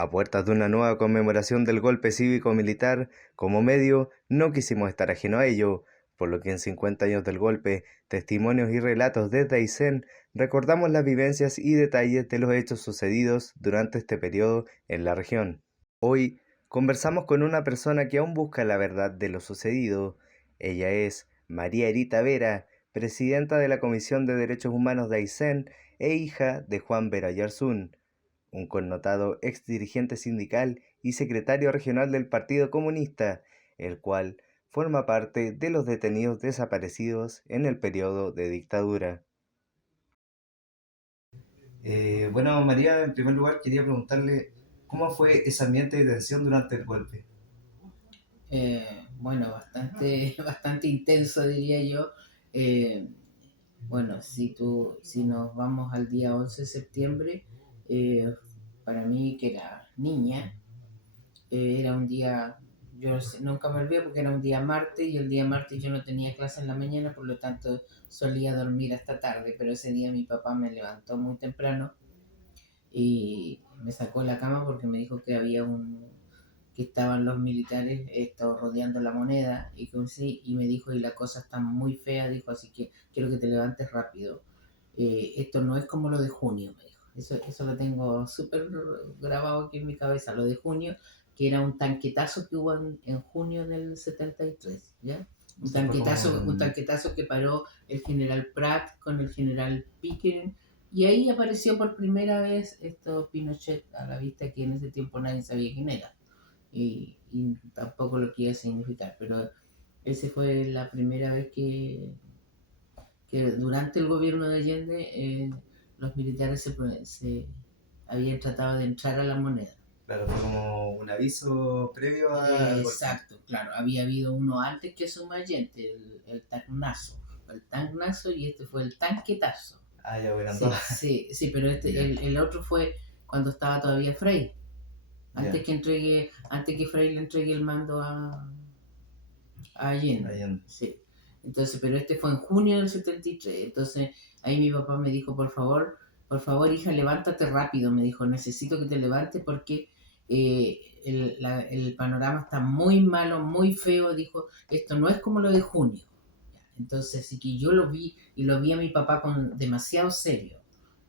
A puertas de una nueva conmemoración del golpe cívico-militar, como medio, no quisimos estar ajeno a ello, por lo que en 50 años del golpe, testimonios y relatos desde Aysén, recordamos las vivencias y detalles de los hechos sucedidos durante este periodo en la región. Hoy conversamos con una persona que aún busca la verdad de lo sucedido. Ella es María Erita Vera, presidenta de la Comisión de Derechos Humanos de Aysén e hija de Juan Vera Yarzún, un connotado ex dirigente sindical y secretario regional del Partido Comunista, el cual forma parte de los detenidos desaparecidos en el periodo de dictadura. Bueno, María, en primer lugar quería preguntarle cómo fue ese ambiente de tensión durante el golpe. Bueno, bastante, bastante intenso diría yo. Eh, bueno, si nos vamos al día 11 de septiembre, eh, para mí que era niña, era un día, nunca me olvido porque era un día martes y el día martes yo no tenía clase en la mañana, por lo tanto solía dormir hasta tarde, pero ese día mi papá me levantó muy temprano y me sacó de la cama porque me dijo que estaban los militares rodeando la moneda y me dijo, y la cosa está muy fea, dijo, así que quiero que te levantes rápido. Esto no es como lo de junio, me dijo. Eso lo tengo súper grabado aquí en mi cabeza, lo de junio, que era un tanquetazo que hubo en junio del 73, ¿ya? Eso fue como Un tanquetazo que paró el general Prat con el general Pickering, y ahí apareció por primera vez esto Pinochet a la vista, que en ese tiempo nadie sabía quién era y tampoco lo que iba a significar, pero esa fue la primera vez que durante el gobierno de Allende los militares se habían tratado de entrar a la moneda. Claro, fue como un aviso previo al golpe. Exacto, claro, había habido uno antes que Allende, el tacnazo, y este fue el tanquetazo. Ah, ya eran dos. Sí, sí, sí, pero Ya, el otro fue cuando estaba todavía Frei, ya, antes que Frei le entregue el mando a Allende. Allende. Sí. Entonces, pero este fue en junio del 73. Entonces, ahí mi papá me dijo, por favor, hija, levántate rápido. Me dijo, necesito que te levantes porque el panorama está muy malo, muy feo. Dijo, esto no es como lo de junio. Entonces, sí que yo lo vi y lo vi a mi papá con demasiado serio.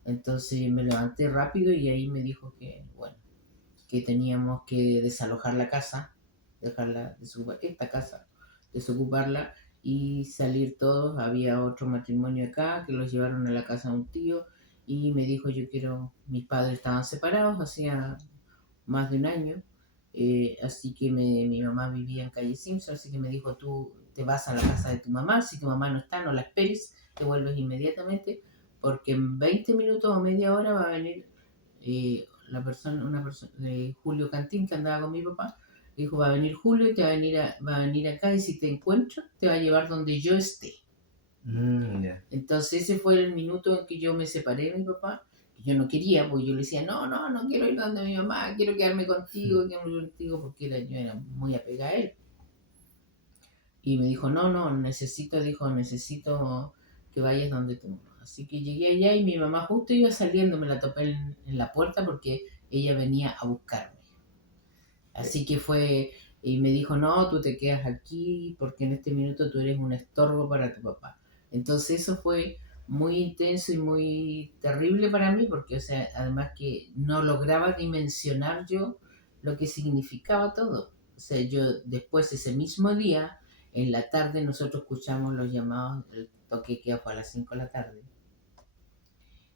Entonces me levanté rápido y ahí me dijo que, bueno, que teníamos que desalojar la casa, dejarla, esta casa, desocuparla y salir todos. Había otro matrimonio acá que los llevaron a la casa de un tío y me dijo, yo quiero, mis padres estaban separados hacía más de un año, así que mi mamá vivía en calle Simpson, así que me dijo, tú te vas a la casa de tu mamá, si tu mamá no está, no la esperes, te vuelves inmediatamente, porque en 20 minutos o media hora va a venir una persona de Julio Cantín que andaba con mi papá, dijo, va a venir Julio y va a venir acá y si te encuentro, te va a llevar donde yo esté. Ya. Entonces ese fue el minuto en que yo me separé de mi papá. Yo no quería, porque yo le decía, no quiero ir donde mi mamá, quiero quedarme contigo, porque yo era muy apegada a él. Y me dijo, necesito que vayas donde tu mamá. Así que llegué allá y mi mamá justo iba saliendo, me la topé en la puerta porque ella venía a buscarme. Así que fue, y me dijo, no, tú te quedas aquí porque en este minuto tú eres un estorbo para tu papá. Entonces eso fue muy intenso y muy terrible para mí porque, o sea, además que no lograba dimensionar yo lo que significaba todo. O sea, yo después ese mismo día, en la tarde, nosotros escuchamos los llamados, el toque que fue a las 5 de la tarde.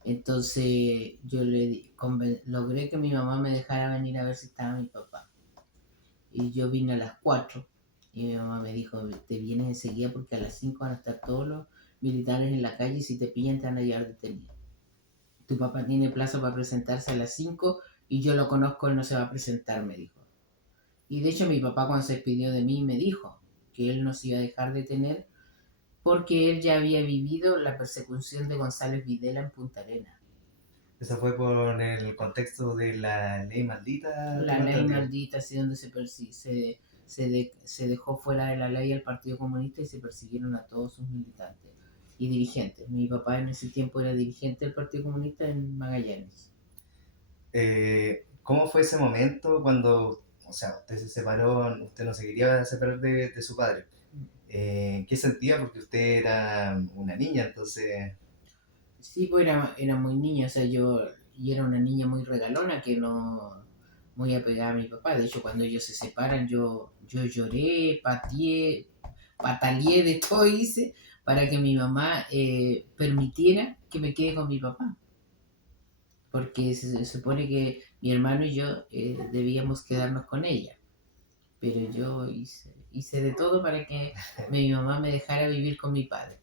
Entonces logré que mi mamá me dejara venir a ver si estaba mi papá y yo vine a las 4 y mi mamá me dijo, te vienes enseguida porque a las 5 van a estar todos los militares en la calle y si te pillan te van a llevar detenido. Tu papá tiene plazo para presentarse a las 5 y yo lo conozco, él no se va a presentar, me dijo. Y de hecho mi papá cuando se despidió de mí me dijo que él no se iba a dejar detener porque él ya había vivido la persecución de González Videla en Punta Arenas. Eso fue por el contexto de la ley maldita, La tengo ley entendido. maldita, así donde se dejó fuera de la ley al Partido Comunista y se persiguieron a todos sus militantes y dirigentes. Mi papá en ese tiempo era dirigente del Partido Comunista en Magallanes. ¿Cómo fue ese momento cuando, o sea, usted se separó, usted no se quería separar de su padre? ¿Qué sentía? Porque usted era una niña, entonces... Sí, pues era muy niña, o sea, y era una niña muy regalona que no, muy apegada a mi papá. De hecho, cuando ellos se separan, yo lloré, pateé, pataleé de todo hice para que mi mamá permitiera que me quede con mi papá. Porque se supone que mi hermano y yo debíamos quedarnos con ella. Pero yo hice de todo para que mi mamá me dejara vivir con mi padre.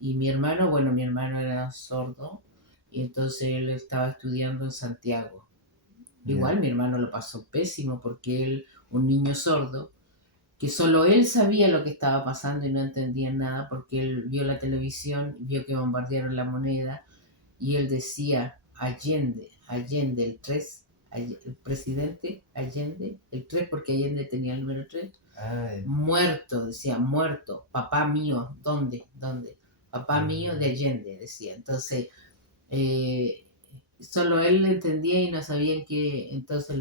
Y mi hermano, bueno, mi hermano era sordo y entonces él estaba estudiando en Santiago. Ya. Igual mi hermano lo pasó pésimo porque él, un niño sordo, que solo él sabía lo que estaba pasando y no entendía nada porque él vio la televisión, vio que bombardearon la moneda y él decía Allende, Allende el 3, el presidente Allende, el 3 porque Allende tenía el número 3 Ah, muerto, decía, muerto, papá mío, ¿dónde? ¿Dónde? Papá mío de mm, Allende, decía. Entonces, eh, solo él lo entendía y no sabían que entonces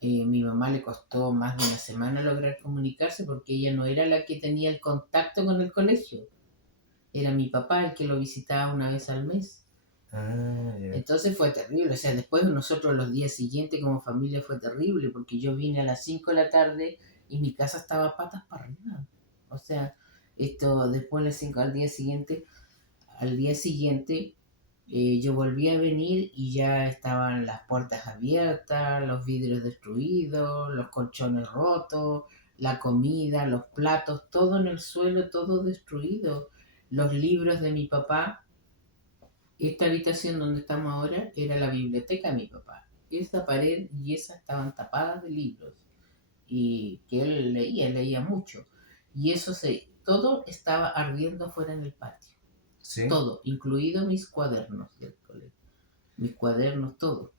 mi mamá le costó más de una semana lograr comunicarse porque ella no era la que tenía el contacto con el colegio, era mi papá el que lo visitaba una vez al mes. ya. Entonces fue terrible, o sea, después nosotros los días siguientes como familia fue terrible porque yo vine a las 5 de la tarde y mi casa estaba patas para arriba. O sea, esto después de las 5 al día siguiente yo volví a venir y ya estaban las puertas abiertas, los vidrios destruidos, los colchones rotos, la comida, los platos, todo en el suelo, todo destruido. Los libros de mi papá, esta habitación donde estamos ahora era la biblioteca de mi papá. Esa pared y esa estaban tapadas de libros y que él leía mucho. Y todo estaba ardiendo fuera en el patio. ¿Sí? Todo, incluido mis cuadernos del colegio. Mis cuadernos, todo. O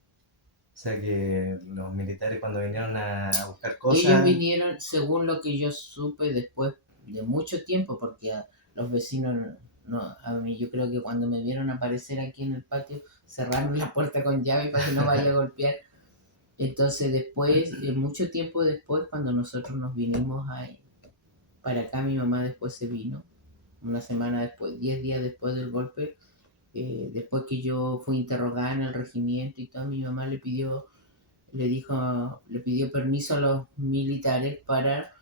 sea que los militares cuando vinieron a buscar Ellos cosas... vinieron, según lo que yo supe después de mucho tiempo, porque a los vecinos, no, a mí yo creo que cuando me vieron aparecer aquí en el patio, cerraron la puerta con llave para que no vaya a golpear. Entonces después, mucho tiempo después, cuando nosotros nos vinimos para acá, mi mamá después se vino, una semana después, 10 días después del golpe, después que yo fui interrogada en el regimiento y todo, mi mamá le pidió permiso a los militares para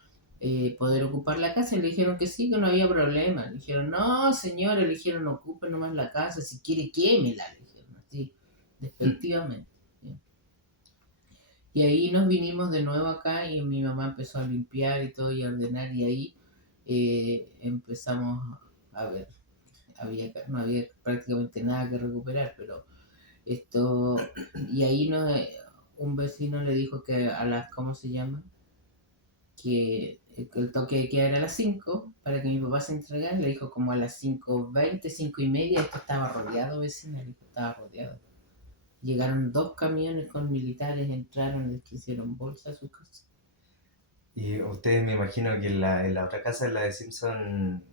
poder ocupar la casa y le dijeron que sí, que no había problema. Le dijeron, no, señora, le dijeron, ocupe nomás la casa, si quiere quémela, le dijeron así, despectivamente. Y ahí nos vinimos de nuevo acá y mi mamá empezó a limpiar y todo y a ordenar y ahí empezamos a ver, no había prácticamente nada que recuperar, pero y ahí un vecino le dijo que a las, ¿cómo se llama? Que el toque de queda era a las 5 para que mi papá se entregara, le dijo como a las 5:20, 5:30, esto estaba rodeado, vecino, le dijo, estaba rodeado. Llegaron 2 camiones con militares, entraron, les hicieron bolsa a su casa. Y ustedes me imagino que en la otra casa, en la de Simpson,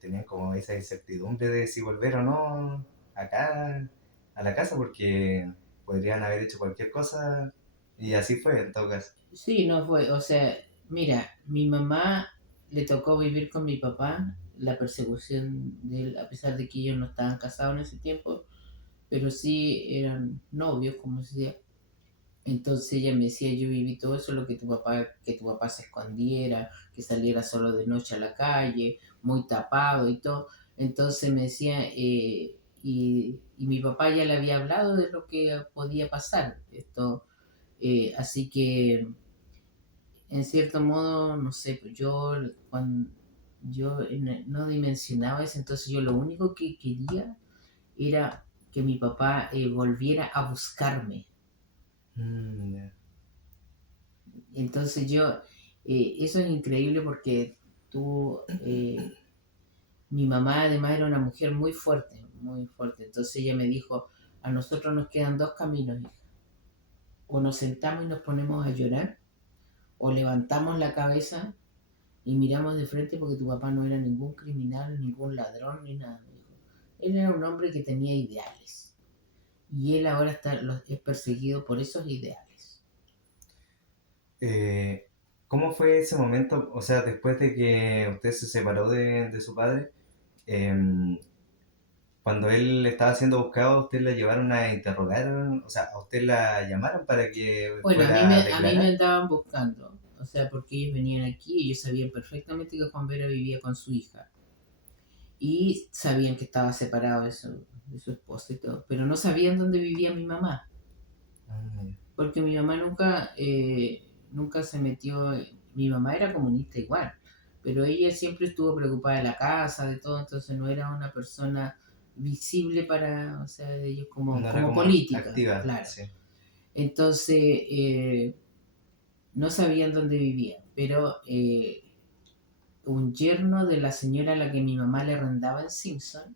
tenían como esa incertidumbre de si volver o no acá a la casa porque podrían haber hecho cualquier cosa y así fue en todo caso. Sí, no fue, o sea, mira, mi mamá le tocó vivir con mi papá la persecución de él, a pesar de que ellos no estaban casados en ese tiempo, pero sí eran novios, como se decía. Entonces ella me decía, yo viví todo eso, lo que tu papá se escondiera, que saliera solo de noche a la calle, muy tapado y todo. Entonces me decía, y mi papá ya le había hablado de lo que podía pasar. Así que en cierto modo, no sé, pues no dimensionaba eso, entonces yo lo único que quería era que mi papá volviera a buscarme. Ya. Entonces eso es increíble porque tú, mi mamá además era una mujer muy fuerte, muy fuerte. Entonces ella me dijo, a nosotros nos quedan dos caminos, hija. O nos sentamos y nos ponemos a llorar, o levantamos la cabeza y miramos de frente porque tu papá no era ningún criminal, ningún ladrón, ni nada. Me dijo. Él era un hombre que tenía ideales. y él ahora es perseguido por esos ideales. Eh, ¿Cómo fue ese momento? O sea, después de que usted se separó de su padre, em, cuando él estaba siendo buscado, ¿usted la llevaron a interrogar? O sea, ¿a usted la llamaron para que Bueno, fuera a a mí me declarar? andaban buscando, o sea, porque ellos venían aquí y ellos sabían perfectamente que Juan Vera vivía con su hija y sabían que estaba separado de su esposa y todo, pero no sabían dónde vivía mi mamá, Ah, porque mi mamá nunca se metió, mi mamá era comunista igual, pero ella siempre estuvo preocupada de la casa, de todo, entonces no era una persona visible para, o sea, de ellos no era como como política, activa, claro. sí. Entonces, no sabían dónde vivía, pero un yerno de la señora a la que mi mamá le arrendaba en Simpson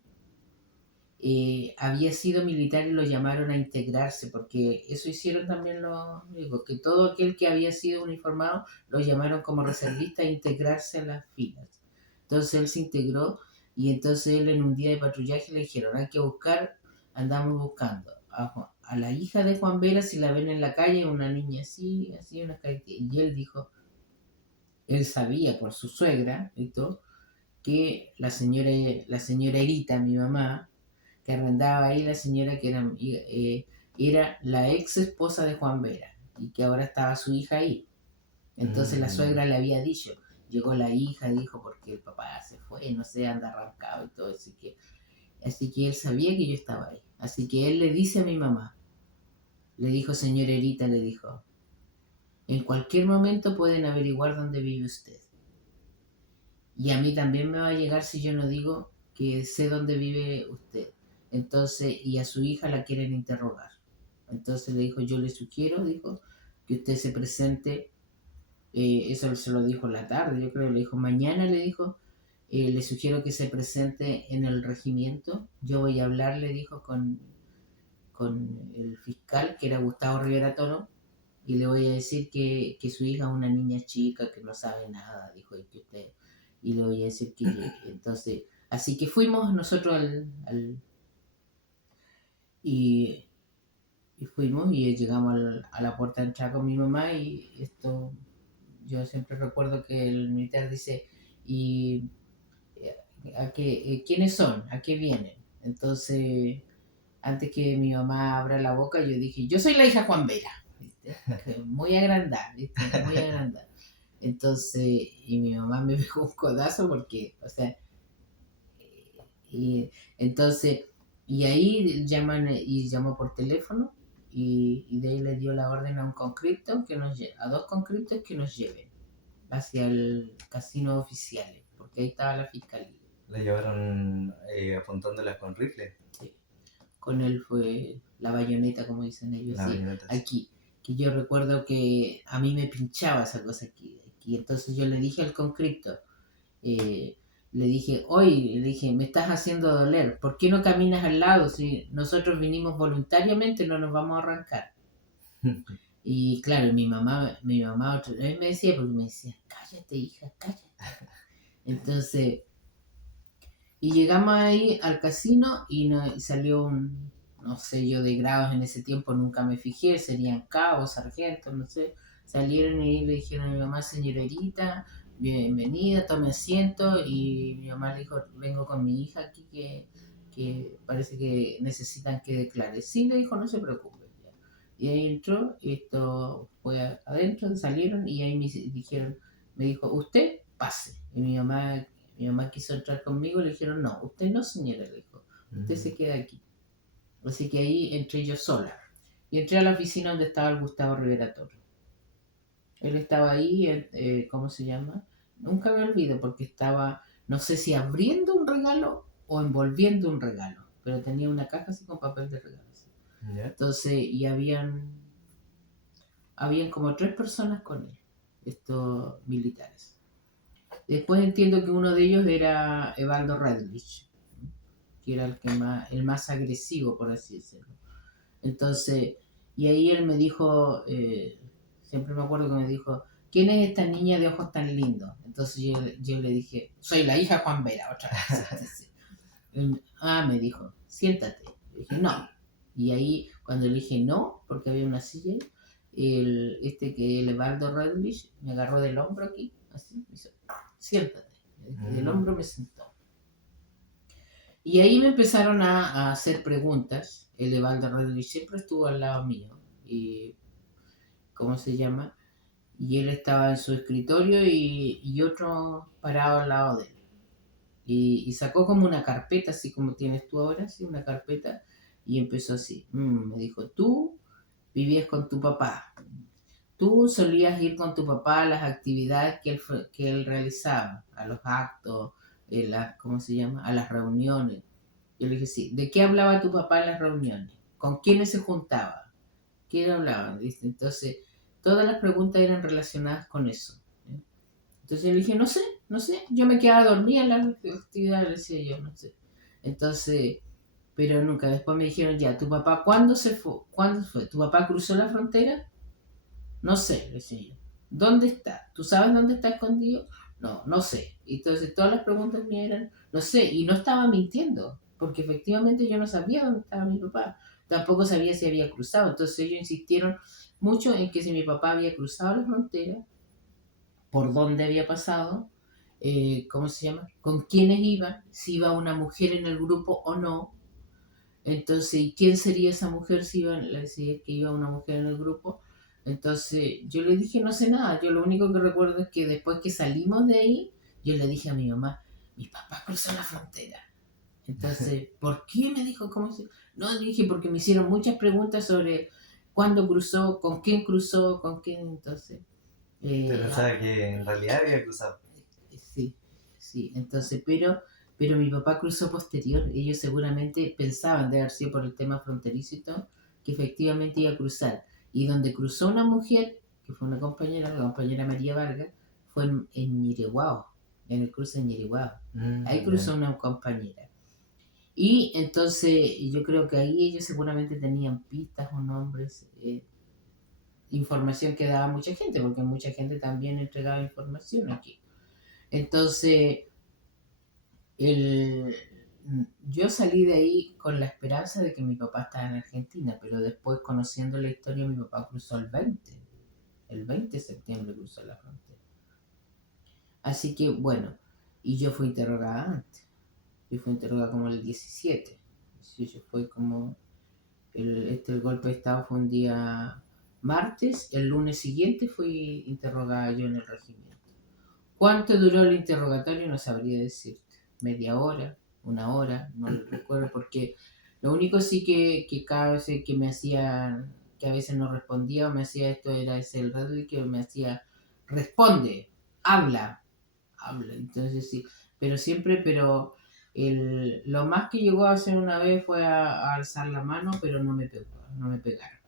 había sido militar y lo llamaron a integrarse, porque eso hicieron también los digo, que todo aquel que había sido uniformado lo llamaron como reservista a integrarse a las filas. Entonces él se integró y entonces él en un día de patrullaje le dijeron, hay que buscar, andamos buscando a la hija de Juan Vera, si la ven en la calle, una niña así, así, una característica. Y él dijo, él sabía por su suegra y todo, que la señora Erita, mi mamá, que arrendaba ahí, la señora que era la ex esposa de Juan Vera y que ahora estaba su hija ahí. Entonces la Mm, suegra le había dicho, llegó la hija, dijo, porque el papá se fue, no sé, anda arrancado y todo, así que él sabía que yo estaba ahí. Así que él le dice a mi mamá, le dijo, señora Erita, le dijo, en cualquier momento pueden averiguar dónde vive usted. Y a mí también me va a llegar si yo no digo que sé dónde vive usted. Entonces, y a su hija la quieren interrogar. Entonces le dijo, yo le sugiero, dijo, que usted se presente, eso se lo dijo en la tarde, yo creo, le dijo, mañana le dijo, le sugiero que se presente en el regimiento. Yo voy a hablar, le dijo, con el fiscal, que era Gustavo Rivera Toro, y le voy a decir que su hija es una niña chica que no sabe nada, dijo, y le voy a decir que llegue. Entonces, así que fuimos nosotros y, y fuimos y llegamos a la puerta de entrada con mi mamá y esto, yo siempre recuerdo que el militar dice, y ¿quiénes son? ¿A qué vienen? Entonces, antes que mi mamá abra la boca, yo dije, yo soy la hija Juan Vera, ¿viste? Que muy agrandada, ¿viste? Muy agrandada. Entonces, y mi mamá me pegó un codazo porque, o sea, y entonces, y ahí llaman, y llamó por teléfono, y de ahí le dio la orden a un conscripto a dos conscriptos que nos lleven hacia el casino oficial, porque ahí estaba la fiscalía. la llevaron apuntándolas con rifle, Sí. Con él fue la bayoneta, como dicen ellos, las sí, bayonetas. aquí. Que yo recuerdo que a mí me pinchaba esa cosa aquí. Entonces yo le dije al conscripto, eh, le dije, hoy, le dije, me estás haciendo doler, ¿por qué no caminas al lado? Si nosotros vinimos voluntariamente, no nos vamos a arrancar. Y claro, mi mamá otra vez me decía, porque me decía, cállate, hija, cállate. Entonces, y llegamos ahí al casino y salió no sé yo de grados en ese tiempo, nunca me fijé, serían cabos, sargentos, no sé. Salieron y le dijeron a mi mamá, señorita, bienvenida, tome asiento. Y mi mamá le dijo, vengo con mi hija aquí que parece que necesitan que declare. Sí, le dijo, no se preocupe. Y ahí entró, y esto fue adentro, salieron y ahí me dijo, usted pase. Y mi mamá quiso entrar conmigo y le dijeron, no, usted no, señora, le dijo, usted se queda aquí. Así que ahí entré yo sola. Y entré a la oficina donde estaba el Gustavo Rivera Toro. Él estaba ahí, ¿cómo se llama? Nunca me olvido porque estaba, no sé si abriendo un regalo o envolviendo un regalo, pero tenía una caja así con papel de regalo. ¿Ya? Entonces, y habían como tres personas con él, estos militares. Después entiendo que uno de ellos era Evaldo Radlich, que era el más agresivo, por así decirlo. Entonces, y ahí él me dijo, siempre me acuerdo que me dijo, ¿quién es esta niña de ojos tan lindos? Entonces yo le dije, soy la hija Juan Vera, otra vez. Me dijo, siéntate. Le dije, no. Y ahí, cuando le dije no, porque había una silla, el Evaldo Radlich me agarró del hombro aquí, así, me hizo, siéntate. Del Mm. hombro me sentó. Y ahí me empezaron a hacer preguntas. El Evaldo Radlich siempre estuvo al lado mío. Y, ¿cómo se llama? Y él estaba en su escritorio y otro parado al lado de él. Y sacó como una carpeta, así como tienes tú ahora, así, una carpeta, y empezó así. Me dijo, tú vivías con tu papá, tú solías ir con tu papá a las actividades que él realizaba, a los actos, ¿cómo se llama? A las reuniones. Yo le dije, sí, ¿de qué hablaba tu papá en las reuniones? ¿Con quiénes se juntaba? ¿Qué hablaban? ¿Viste? Entonces, todas las preguntas eran relacionadas con eso. ¿Eh? Entonces yo le dije, no sé, yo me quedaba dormida en la actividad, le decía yo, no sé. Entonces, pero nunca, después me dijeron, ya, ¿tu papá cuándo se fue? ¿Cuándo fue? ¿Tu papá cruzó la frontera? No sé, le decía yo. ¿Dónde está? ¿Tú sabes dónde está escondido? No, no sé. Entonces todas las preguntas mías eran, no sé, y no estaba mintiendo, porque efectivamente yo no sabía dónde estaba mi papá. Tampoco sabía si había cruzado. Entonces ellos insistieron mucho en que si mi papá había cruzado la frontera, por dónde había pasado, ¿cómo se llama? Con quiénes iba, si iba una mujer en el grupo o no. Entonces, ¿y quién sería esa mujer si iba, le decía que iba una mujer en el grupo? Entonces, yo le dije, no sé nada, yo lo único que recuerdo es que después que salimos de ahí, yo le dije a mi mamá, mi papá cruzó la frontera. Entonces, ¿por qué? Me dijo, ¿cómo se...? No, dije, porque me hicieron muchas preguntas sobre cuándo cruzó, con quién, entonces... Te eh, pensaba que en realidad había cruzado. Sí, sí, entonces, pero mi papá cruzó posterior. Ellos seguramente pensaban, de haber sido por el tema fronterizo y todo, que efectivamente iba a cruzar. Y donde cruzó una mujer, que fue una compañera, la compañera María Vargas, fue en Ñireguao, en el cruce de Ñireguao. Ahí Ya. cruzó una compañera. Y entonces yo creo que ahí ellos seguramente tenían pistas o nombres, información que daba mucha gente, porque mucha gente también entregaba información aquí. Entonces, el, yo salí de ahí con la esperanza de que mi papá estaba en Argentina, pero después, conociendo la historia, mi papá cruzó el 20 de septiembre cruzó la frontera. Así que, bueno, y yo fui interrogada antes. Yo fui interrogada como el 17. Sí, yo fue como, el golpe de Estado fue un día martes, el lunes siguiente fui interrogada yo en el regimiento. ¿Cuánto duró el interrogatorio? No sabría decirte. ¿Media hora? ¿Una hora? No lo recuerdo porque lo único sí que cada vez que me hacía, que a veces no respondía o me hacía esto, era ese el radio que me hacía, responde, habla, habla. Entonces sí, pero siempre, pero lo más que llegó a hacer una vez fue a alzar la mano, pero no me pegó, no me pegaron.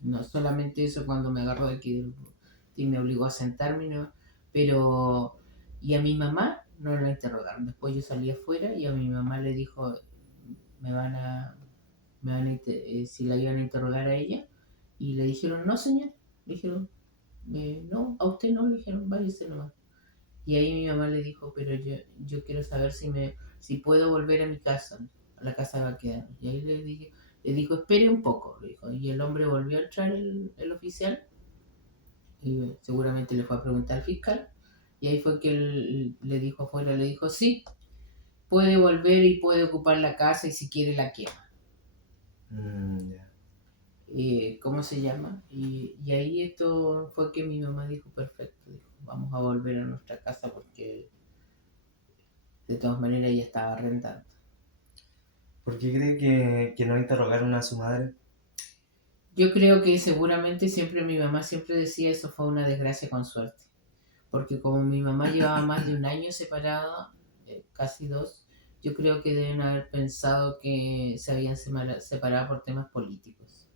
No solamente eso cuando me agarró de aquí y me obligó a sentarme, ¿no? Pero, y a mi mamá no la interrogaron. Después yo salí afuera y a mi mamá le dijo, me van a, si la iban a interrogar a ella. Y le dijeron, no señor, le dijeron, no, a usted no, le dijeron, váyase nomás. Y ahí mi mamá le dijo, pero yo quiero saber si puedo volver a mi casa, a la casa de Baquedano. Y ahí le dijo, espere un poco, le dijo. Y el hombre volvió a entrar, el oficial, y seguramente le fue a preguntar al fiscal. Y ahí fue que él le dijo afuera, le dijo, sí, puede volver y puede ocupar la casa y si quiere la quema. Ya. ¿Cómo se llama? Y ahí esto fue que mi mamá dijo, perfecto, dijo, vamos a volver a nuestra casa porque de todas maneras ella estaba arrendando. ¿Por qué cree que no interrogaron a su madre? Yo creo que seguramente siempre mi mamá siempre decía eso fue una desgracia con suerte. Porque como mi mamá llevaba más de un año separada, casi dos, yo creo que deben haber pensado que se habían separado por temas políticos.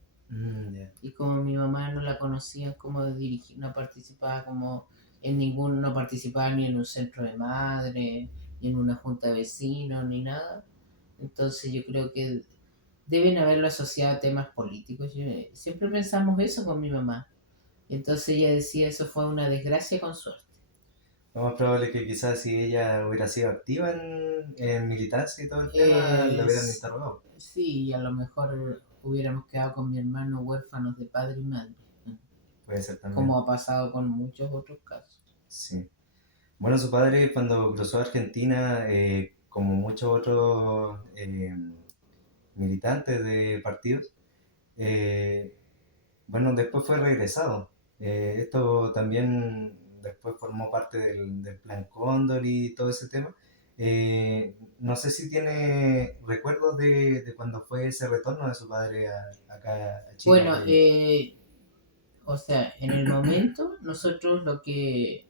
Ya. Y como mi mamá no la conocía como de dirigir, no participaba como en ningún, no participaba ni en un centro de madre, ni en una junta de vecinos, ni nada. Entonces yo creo que deben haberlo asociado a temas políticos. Siempre pensamos eso con mi mamá. Entonces ella decía, eso fue una desgracia con suerte. Lo más probable es que quizás si ella hubiera sido activa en militancia y todo el tema, la hubieran Es, interrogado. sí, a lo mejor, hubiéramos quedado con mi hermano huérfanos de padre y madre, Puede ser también. como ha pasado con muchos otros casos. Sí. Bueno, su padre cuando cruzó a Argentina, como muchos otros militantes de partidos, eh, bueno, después fue regresado. Esto también después formó parte del Plan Cóndor y todo ese tema. No sé si tiene recuerdos de cuando fue ese retorno de su padre acá a Chile, a Bueno, Bolivia. o sea, en el momento nosotros lo que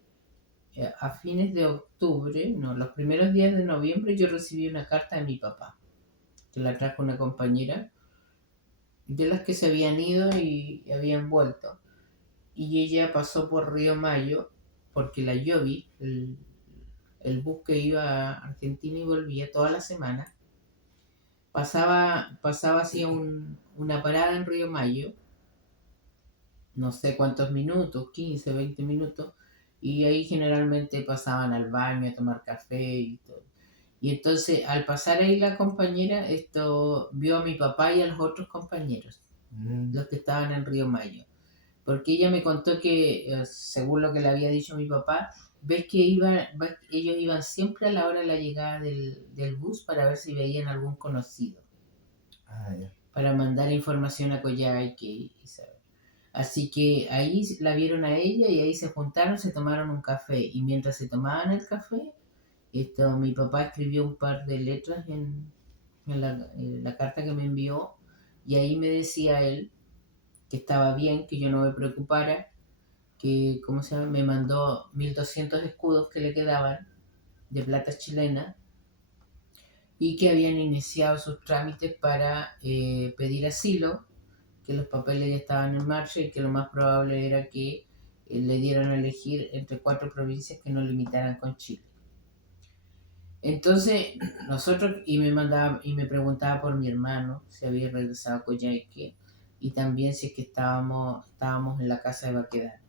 a fines de octubre, no, los primeros días de noviembre yo recibí una carta de mi papá, que la trajo una compañera, de las que se habían ido y habían vuelto. Y ella pasó por Río Mayo, porque la Yovi, el bus que iba a Argentina y volvía toda la semana, pasaba hacia una parada en Río Mayo, no sé cuántos minutos, 15, 20 minutos, y ahí generalmente pasaban al baño a tomar café y todo. Y entonces al pasar ahí la compañera, esto vio a mi papá y a los otros compañeros, Mm. los que estaban en Río Mayo. Porque ella me contó que, según lo que le había dicho mi papá, ellos iban siempre a la hora de la llegada del bus para ver si veían algún conocido, Ah, ya. para mandar información a Coyhaique y saber. Así que ahí la vieron a ella y ahí se juntaron, se tomaron un café. Y mientras se tomaban el café, mi papá escribió un par de letras en la carta que me envió y ahí me decía él que estaba bien, que yo no me preocupara, que, ¿cómo se llama? Me mandó 1.200 escudos que le quedaban de plata chilena y que habían iniciado sus trámites para pedir asilo, que los papeles ya estaban en marcha y que lo más probable era que le dieran a elegir entre 4 provincias que no limitaran con Chile. Entonces, nosotros, y me preguntaba por mi hermano, si había regresado a Coyhaique, y también si es que estábamos en la casa de Baquedano.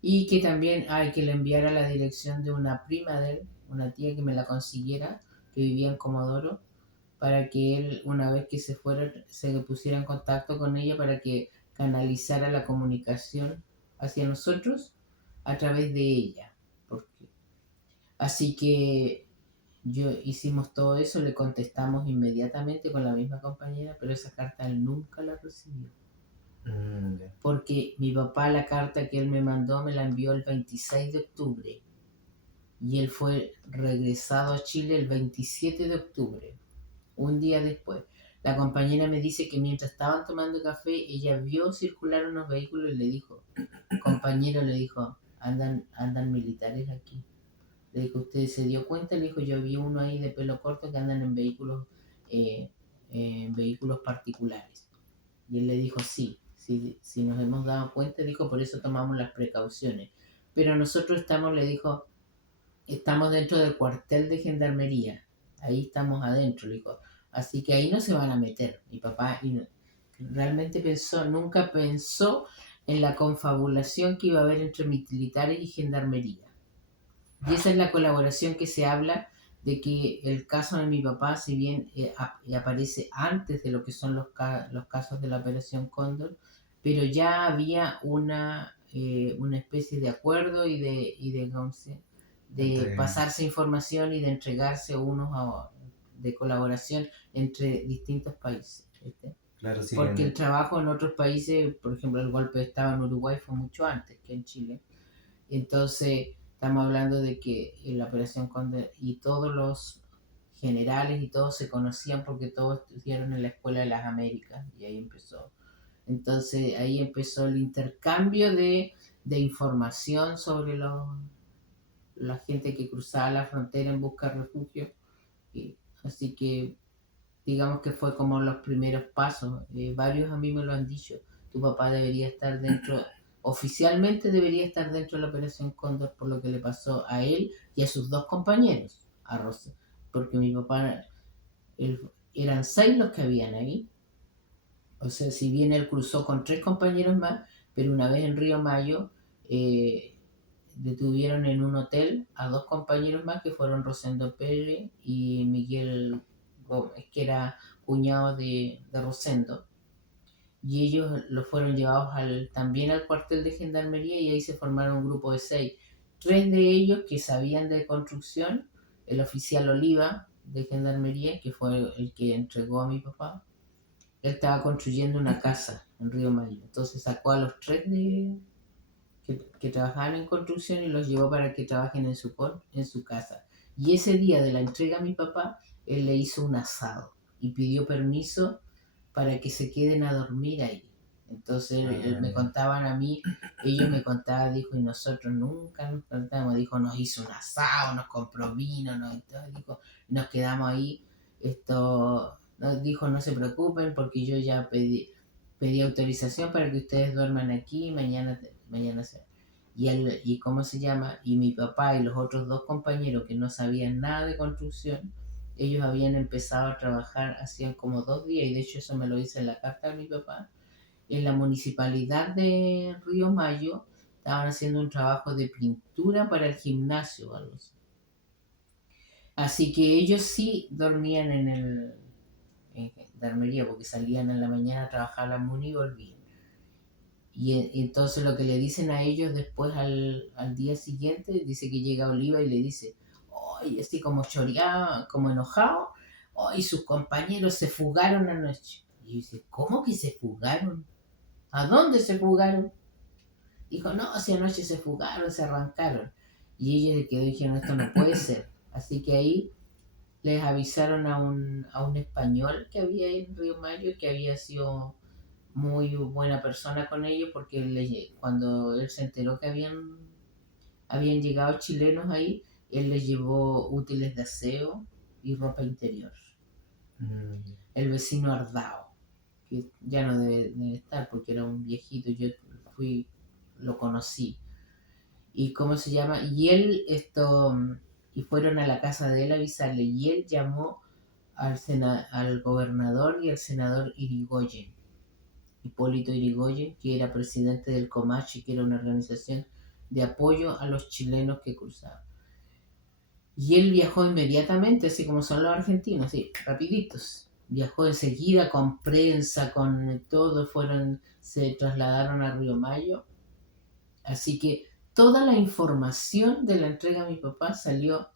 Y que también hay que le enviara la dirección de una prima de él, una tía que me la consiguiera, que vivía en Comodoro, para que él, una vez que se fuera, se pusiera en contacto con ella para que canalizara la comunicación hacia nosotros a través de ella. Porque, así que yo hicimos todo eso, le contestamos inmediatamente con la misma compañera, pero esa carta él nunca la recibió. Ya. Porque mi papá la carta que él me mandó me la envió el 26 de octubre y él fue regresado a Chile el 27 de octubre, un día después. La compañera me dice que mientras estaban tomando café, ella vio circular unos vehículos y le dijo, compañero, le dijo, andan militares aquí. Le dijo, ¿usted se dio cuenta? Le dijo, yo vi uno ahí de pelo corto que andan eh, en vehículos particulares. Y él le dijo, sí, sí, nos hemos dado cuenta, dijo, por eso tomamos las precauciones. Pero nosotros estamos, le dijo, estamos dentro del cuartel de gendarmería, ahí estamos adentro, le dijo. Así que ahí no se van a meter. Mi papá realmente nunca pensó en la confabulación que iba a haber entre militares y gendarmería. Y esa es la colaboración que se habla de que el caso de mi papá, si bien aparece antes de lo que son los casos de la Operación Cóndor, pero ya había una especie de acuerdo ¿cómo de Entre, pasarse información y de entregarse de colaboración entre distintos países. ¿Viste? claro, sí, Porque el trabajo en otros países, por ejemplo, el golpe de Estado en Uruguay fue mucho antes que en Chile. Entonces, estamos hablando de que en la Operación Cóndor y todos los generales y todos se conocían porque todos estudiaron en la Escuela de las Américas y ahí empezó. Entonces, ahí empezó el intercambio de información sobre la gente que cruzaba la frontera en busca de refugio. Y, así que digamos que fue como los primeros pasos. Varios a mí me lo han dicho. Tu papá debería estar dentro, oficialmente debería estar dentro de la Operación Cóndor por lo que le pasó a él y a sus dos compañeros, a Rosa. Porque mi papá, eran 6 los que habían ahí. O sea, si bien él cruzó con 3 compañeros más, pero una vez en Río Mayo, eh, detuvieron en un hotel a 2 compañeros más que fueron Rosendo Pérez y Miguel Gómez, que era cuñados de Rosendo, y ellos los fueron llevados también al cuartel de gendarmería y ahí se formaron un grupo de 6. 3 de ellos que sabían de construcción, el oficial Oliva de gendarmería, que fue el que entregó a mi papá, él estaba construyendo una casa en Río Mayo, entonces sacó a los 3 que trabajaban en construcción y los llevó para que trabajen en su casa. Y ese día de la entrega a mi papá, él le hizo un asado y pidió permiso para que se queden a dormir ahí. Entonces me contaban a mí, ellos me contaban, dijo, y nosotros nunca nos contamos, dijo, nos hizo un asado, nos compró vino, dijo, nos quedamos ahí, nos dijo, no se preocupen porque yo ya pedí autorización para que ustedes duerman aquí, mañana se... Y cómo se llama, y mi papá y los otros 2 compañeros que no sabían nada de construcción, ellos habían empezado a trabajar hacían como 2 días, y de hecho eso me lo dice en la carta de mi papá, en la municipalidad de Río Mayo estaban haciendo un trabajo de pintura para el gimnasio o algo así. Así que ellos sí dormían en gendarmería porque salían en la mañana a trabajar a la muni y volvían. Y entonces lo que le dicen a ellos después al día siguiente, dice que llega Oliva y le dice, ¡ay! Así como choreado, como enojado, ¡ay! Sus compañeros se fugaron anoche. Y dice, ¿cómo que se fugaron? ¿A dónde se fugaron? Dijo, no, si anoche se fugaron, se arrancaron. Y ellos quedó dijeron, esto no puede ser. Así que ahí les avisaron a un español que había en Río Mayo, que había sido muy buena persona con ellos, porque cuando él se enteró que habían llegado chilenos ahí, él les llevó útiles de aseo y ropa interior. El vecino Ardao, que ya no debe estar porque era un viejito, yo lo conocí. ¿Y cómo se llama? Y fueron a la casa de él a avisarle, y él llamó al gobernador y al senador Irigoyen, Hipólito Yrigoyen, que era presidente del Comachi, que era una organización de apoyo a los chilenos que cruzaban. Y él viajó inmediatamente, así como son los argentinos, así, rapiditos. Viajó enseguida con prensa, con todo, se trasladaron a Río Mayo. Así que toda la información de la entrega a mi papá salió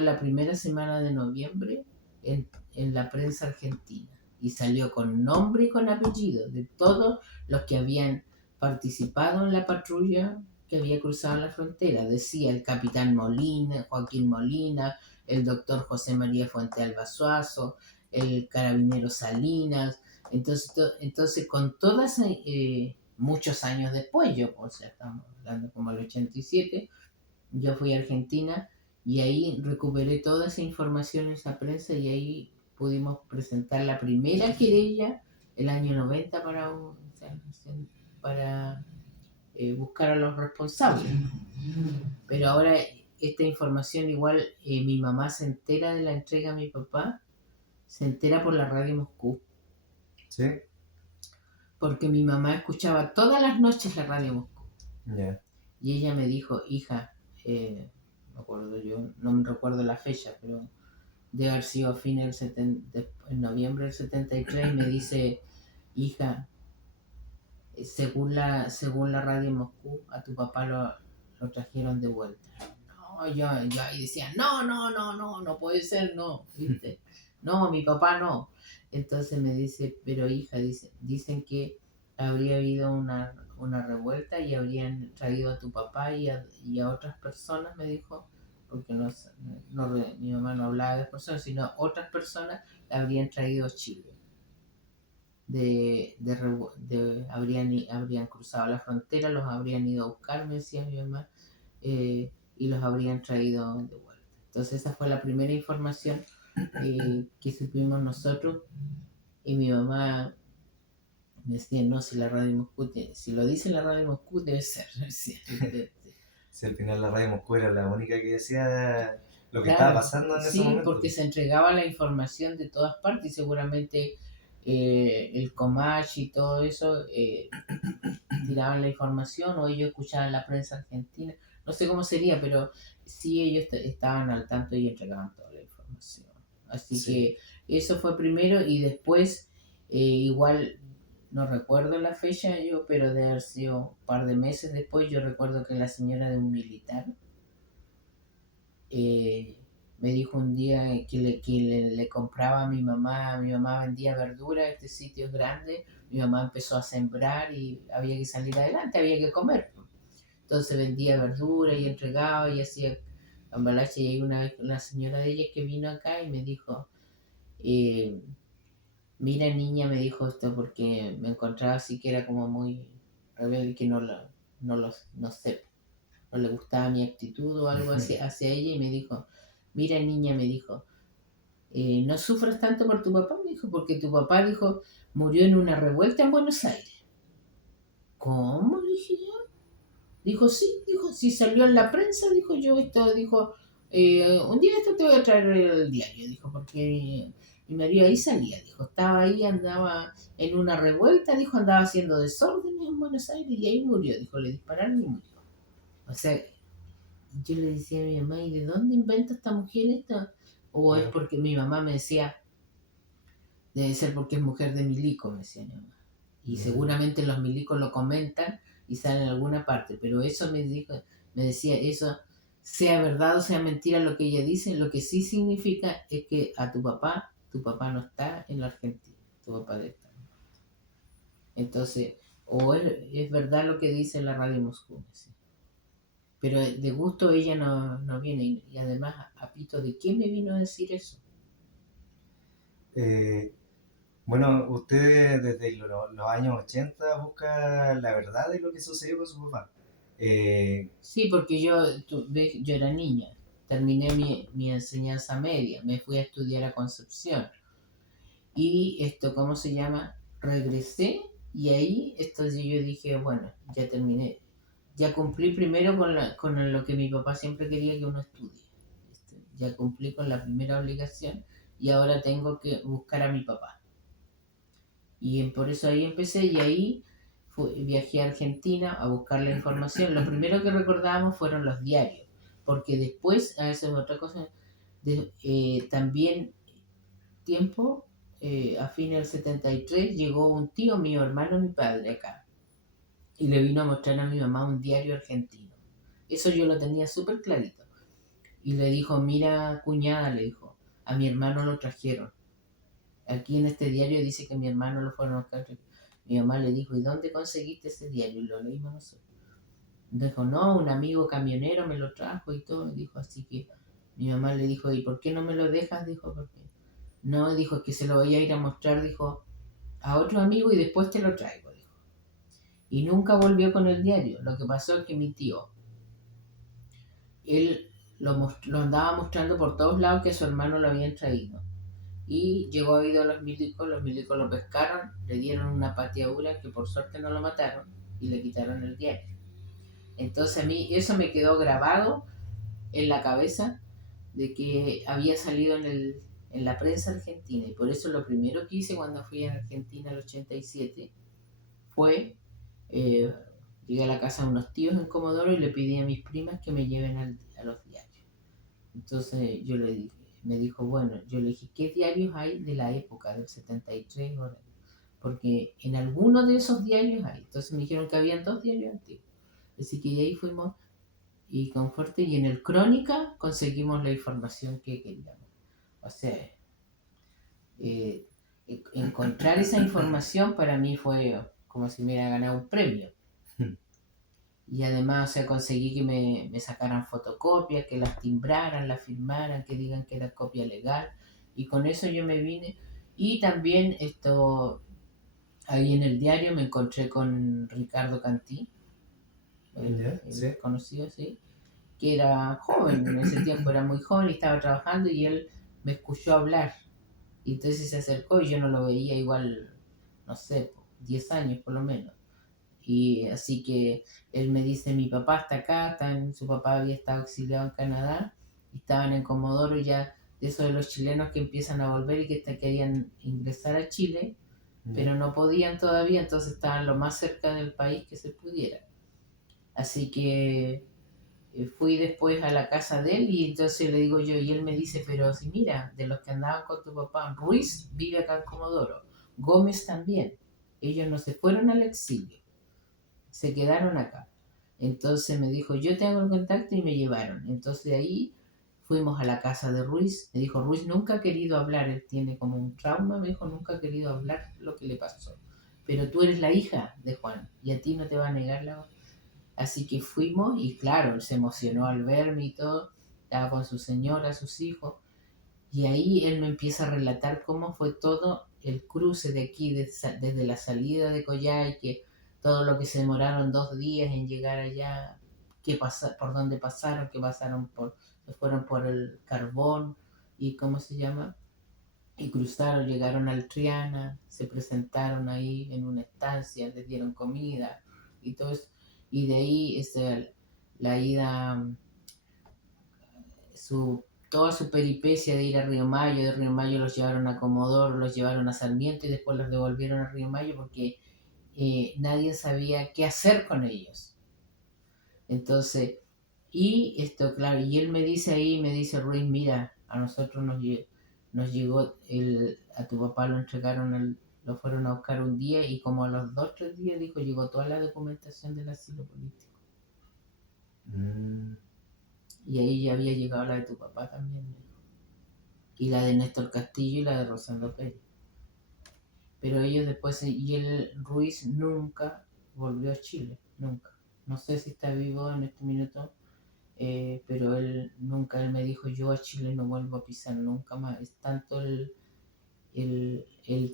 la primera semana de noviembre en la prensa argentina. Y salió con nombre y con apellido de todos los que habían participado en la patrulla que había cruzado la frontera. Decía el capitán Molina, Joaquín Molina, el doctor José María Fuente Alba Suazo, el carabinero Salinas. Entonces con todas, muchos años después, o sea, estamos hablando como el 87, yo fui a Argentina y ahí recuperé toda esa información en esa prensa y ahí pudimos presentar la primera querella el año 90 para buscar a los responsables. Pero ahora esta información igual, mi mamá se entera de la entrega a mi papá, se entera por la radio Moscú. ¿Sí? Porque mi mamá escuchaba todas las noches la radio Moscú. Yeah. Y ella me dijo, hija, me acuerdo yo, no me recuerdo la fecha, pero debe haber sido a fines en noviembre del 73, y me dice, hija, según la radio Moscú, a tu papá lo trajeron de vuelta. No, yo ahí decía, no puede ser, no, ¿viste? No, mi papá no. Entonces me dice, pero hija, dicen que habría habido una revuelta y habrían traído a tu papá y a otras personas, me dijo, porque mi mamá no hablaba de personas, sino otras personas la habrían traído a Chile. Habrían cruzado la frontera, los habrían ido a buscar, me decía mi mamá, y los habrían traído de vuelta. Entonces esa fue la primera información que supimos nosotros, y mi mamá me decía, no, si la radio Moscú, si lo dice la radio Moscú, debe ser. Si al final la radio Moscú era la única que decía lo que Claro, estaba pasando en ese sí, momento. porque se entregaba la información de todas partes y seguramente el Comach y todo eso tiraban la información o ellos escuchaban la prensa argentina. No sé cómo sería, pero sí ellos estaban al tanto y entregaban toda la información. Así Sí. que eso fue primero y después, igual, no recuerdo la fecha yo, pero de haber sido un par de meses después, yo recuerdo que la señora de un militar eh, me dijo un día le compraba a mi mamá vendía verdura, este sitio es grande, mi mamá empezó a sembrar y había que salir adelante, había que comer. Entonces vendía verdura y entregaba y hacía embalaje. Y hay una vez la señora de ella que vino acá y me dijo, eh, mira niña, me dijo esto porque me encontraba así que era como muy rebelde, que no sé, no le gustaba mi actitud o algo así hacia ella y me dijo, mira niña, me dijo, no sufras tanto por tu papá, me dijo, porque tu papá, dijo, murió en una revuelta en Buenos Aires. ¿Cómo? Le dije yo. Dijo, sí salió en la prensa, dijo yo, esto, dijo, un día esto te voy a traer el diario, dijo, porque mi marido ahí salía, dijo, estaba ahí, andaba en una revuelta, dijo, andaba haciendo desórdenes en Buenos Aires y ahí murió, dijo, le dispararon y murió. O sea, yo le decía a mi mamá, ¿y de dónde inventa esta mujer esta? O es Claro. porque mi mamá me decía, debe ser porque es mujer de milico, me decía mi mamá. Y Mm. seguramente los milicos lo comentan y salen en alguna parte, pero eso me dijo, me decía, eso sea verdad o sea mentira lo que ella dice, lo que sí significa es que a tu papá no está en la Argentina, tu papá debe estar. Entonces, o es verdad lo que dice la radio Moscú, me decía. Pero de gusto ella no viene y además, Apito, ¿de qué me vino a decir eso? Eh, bueno, usted desde los años 80 busca la verdad de lo que sucedió con su papá. Eh, Sí, porque ves, yo era niña, terminé mi enseñanza media, me fui a estudiar a Concepción y esto, ¿cómo se llama? Regresé y ahí esto yo dije, bueno, ya terminé, ya cumplí primero con lo que mi papá siempre quería que uno estudie. Ya cumplí con la primera obligación y ahora tengo que buscar a mi papá. Y por eso ahí empecé y ahí viajé a Argentina a buscar la información. Lo primero que recordábamos fueron los diarios, porque después, a eso es otra cosa, también tiempo, a fines del 73 llegó un tío mío, hermano de mi padre acá, y le vino a mostrar a mi mamá un diario argentino. Eso yo lo tenía súper clarito. Y le dijo, mira cuñada, le dijo, a mi hermano lo trajeron. Aquí en este diario dice que mi hermano lo fueron a buscar. Mi mamá le dijo, ¿y dónde conseguiste ese diario? Y lo leímos nosotros. Dijo, no, un amigo camionero me lo trajo y todo. Y dijo, así que mi mamá le dijo, ¿y por qué no me lo dejas? Dijo, porque no, dijo que se lo voy a ir a mostrar, dijo, a otro amigo y después te lo traigo, dijo. Y nunca volvió con el diario. Lo que pasó es que mi tío, él lo andaba mostrando por todos lados que a su hermano lo habían traído. Y llegó a oído a los milicos lo pescaron, le dieron una pateadura que por suerte no lo mataron y le quitaron el diario. Entonces a mí eso me quedó grabado en la cabeza de que había salido en la prensa argentina y por eso lo primero que hice cuando fui a Argentina el 87 fue, eh, llegué a la casa de unos tíos en Comodoro y le pedí a mis primas que me lleven a los diarios. Entonces yo le dije, me dijo, bueno, yo le dije, ¿qué diarios hay de la época del 73? Porque en alguno de esos diarios hay. Entonces me dijeron que habían dos diarios antiguos. Así que ahí fuimos y con fuerte y en el Crónica conseguimos la información que queríamos. O sea, eh, encontrar esa información para mí fue como si me hubiera ganado un premio. Y además, o sea, conseguí que me sacaran fotocopias, que las timbraran, las firmaran, que digan que era copia legal. Y con eso yo me vine. Y también esto, ahí en el diario me encontré con Ricardo Cantí, ¿Ya? el Sí. conocido, ¿sí? Que era joven, en ese tiempo era muy joven y estaba trabajando y él me escuchó hablar. Y entonces se acercó y yo no lo veía igual, no sé, 10 años por lo menos. Y así que él me dice, mi papá está acá, su papá había estado exiliado en Canadá, y estaban en Comodoro ya de esos de los chilenos que empiezan a volver y que querían ingresar a Chile, ¿Ya? pero no podían todavía, entonces estaban lo más cerca del país que se pudiera. Así que fui después a la casa de él y entonces le digo yo, y él me dice, pero si mira, de los que andaban con tu papá, Ruiz vive acá en Comodoro, Gómez también, ellos no se fueron al exilio, se quedaron acá. Entonces me dijo, yo te hago el contacto y me llevaron. Entonces de ahí fuimos a la casa de Ruiz. Me dijo, Ruiz nunca ha querido hablar, él tiene como un trauma, me dijo, nunca ha querido hablar lo que le pasó. Pero tú eres la hija de Juan y a ti no te va a negar la... Así que fuimos y claro, él se emocionó al verme y todo, estaba con su señora, sus hijos. Y ahí él me empieza a relatar cómo fue todo el cruce de aquí, desde la salida de Coyhaique, todo lo que se demoraron 2 días en llegar allá, por dónde pasaron, que pasaron se fueron por el Carbón y cómo se llama, y cruzaron, llegaron al Triana, se presentaron ahí en una estancia, les dieron comida y todo eso. Y de ahí la ida, toda su peripecia de ir a Río Mayo, de Río Mayo los llevaron a Comodoro, los llevaron a Sarmiento y después los devolvieron a Río Mayo porque nadie sabía qué hacer con ellos. Entonces, y esto, claro, y él me dice ahí, me dice, Ruiz, mira, a nosotros nos llegó, a tu papá lo entregaron, lo fueron a buscar un día y como a los 2 o 3 días, dijo, llegó toda la documentación del asilo político. Mm. Y ahí ya había llegado la de tu papá también, me dijo. Y la de Néstor Castillo y la de Rosendo Pérez. Pero ellos después, y el Ruiz nunca volvió a Chile, nunca. No sé si está vivo en este minuto, pero él nunca, él me dijo, yo a Chile no vuelvo a pisar nunca más. Es tanto el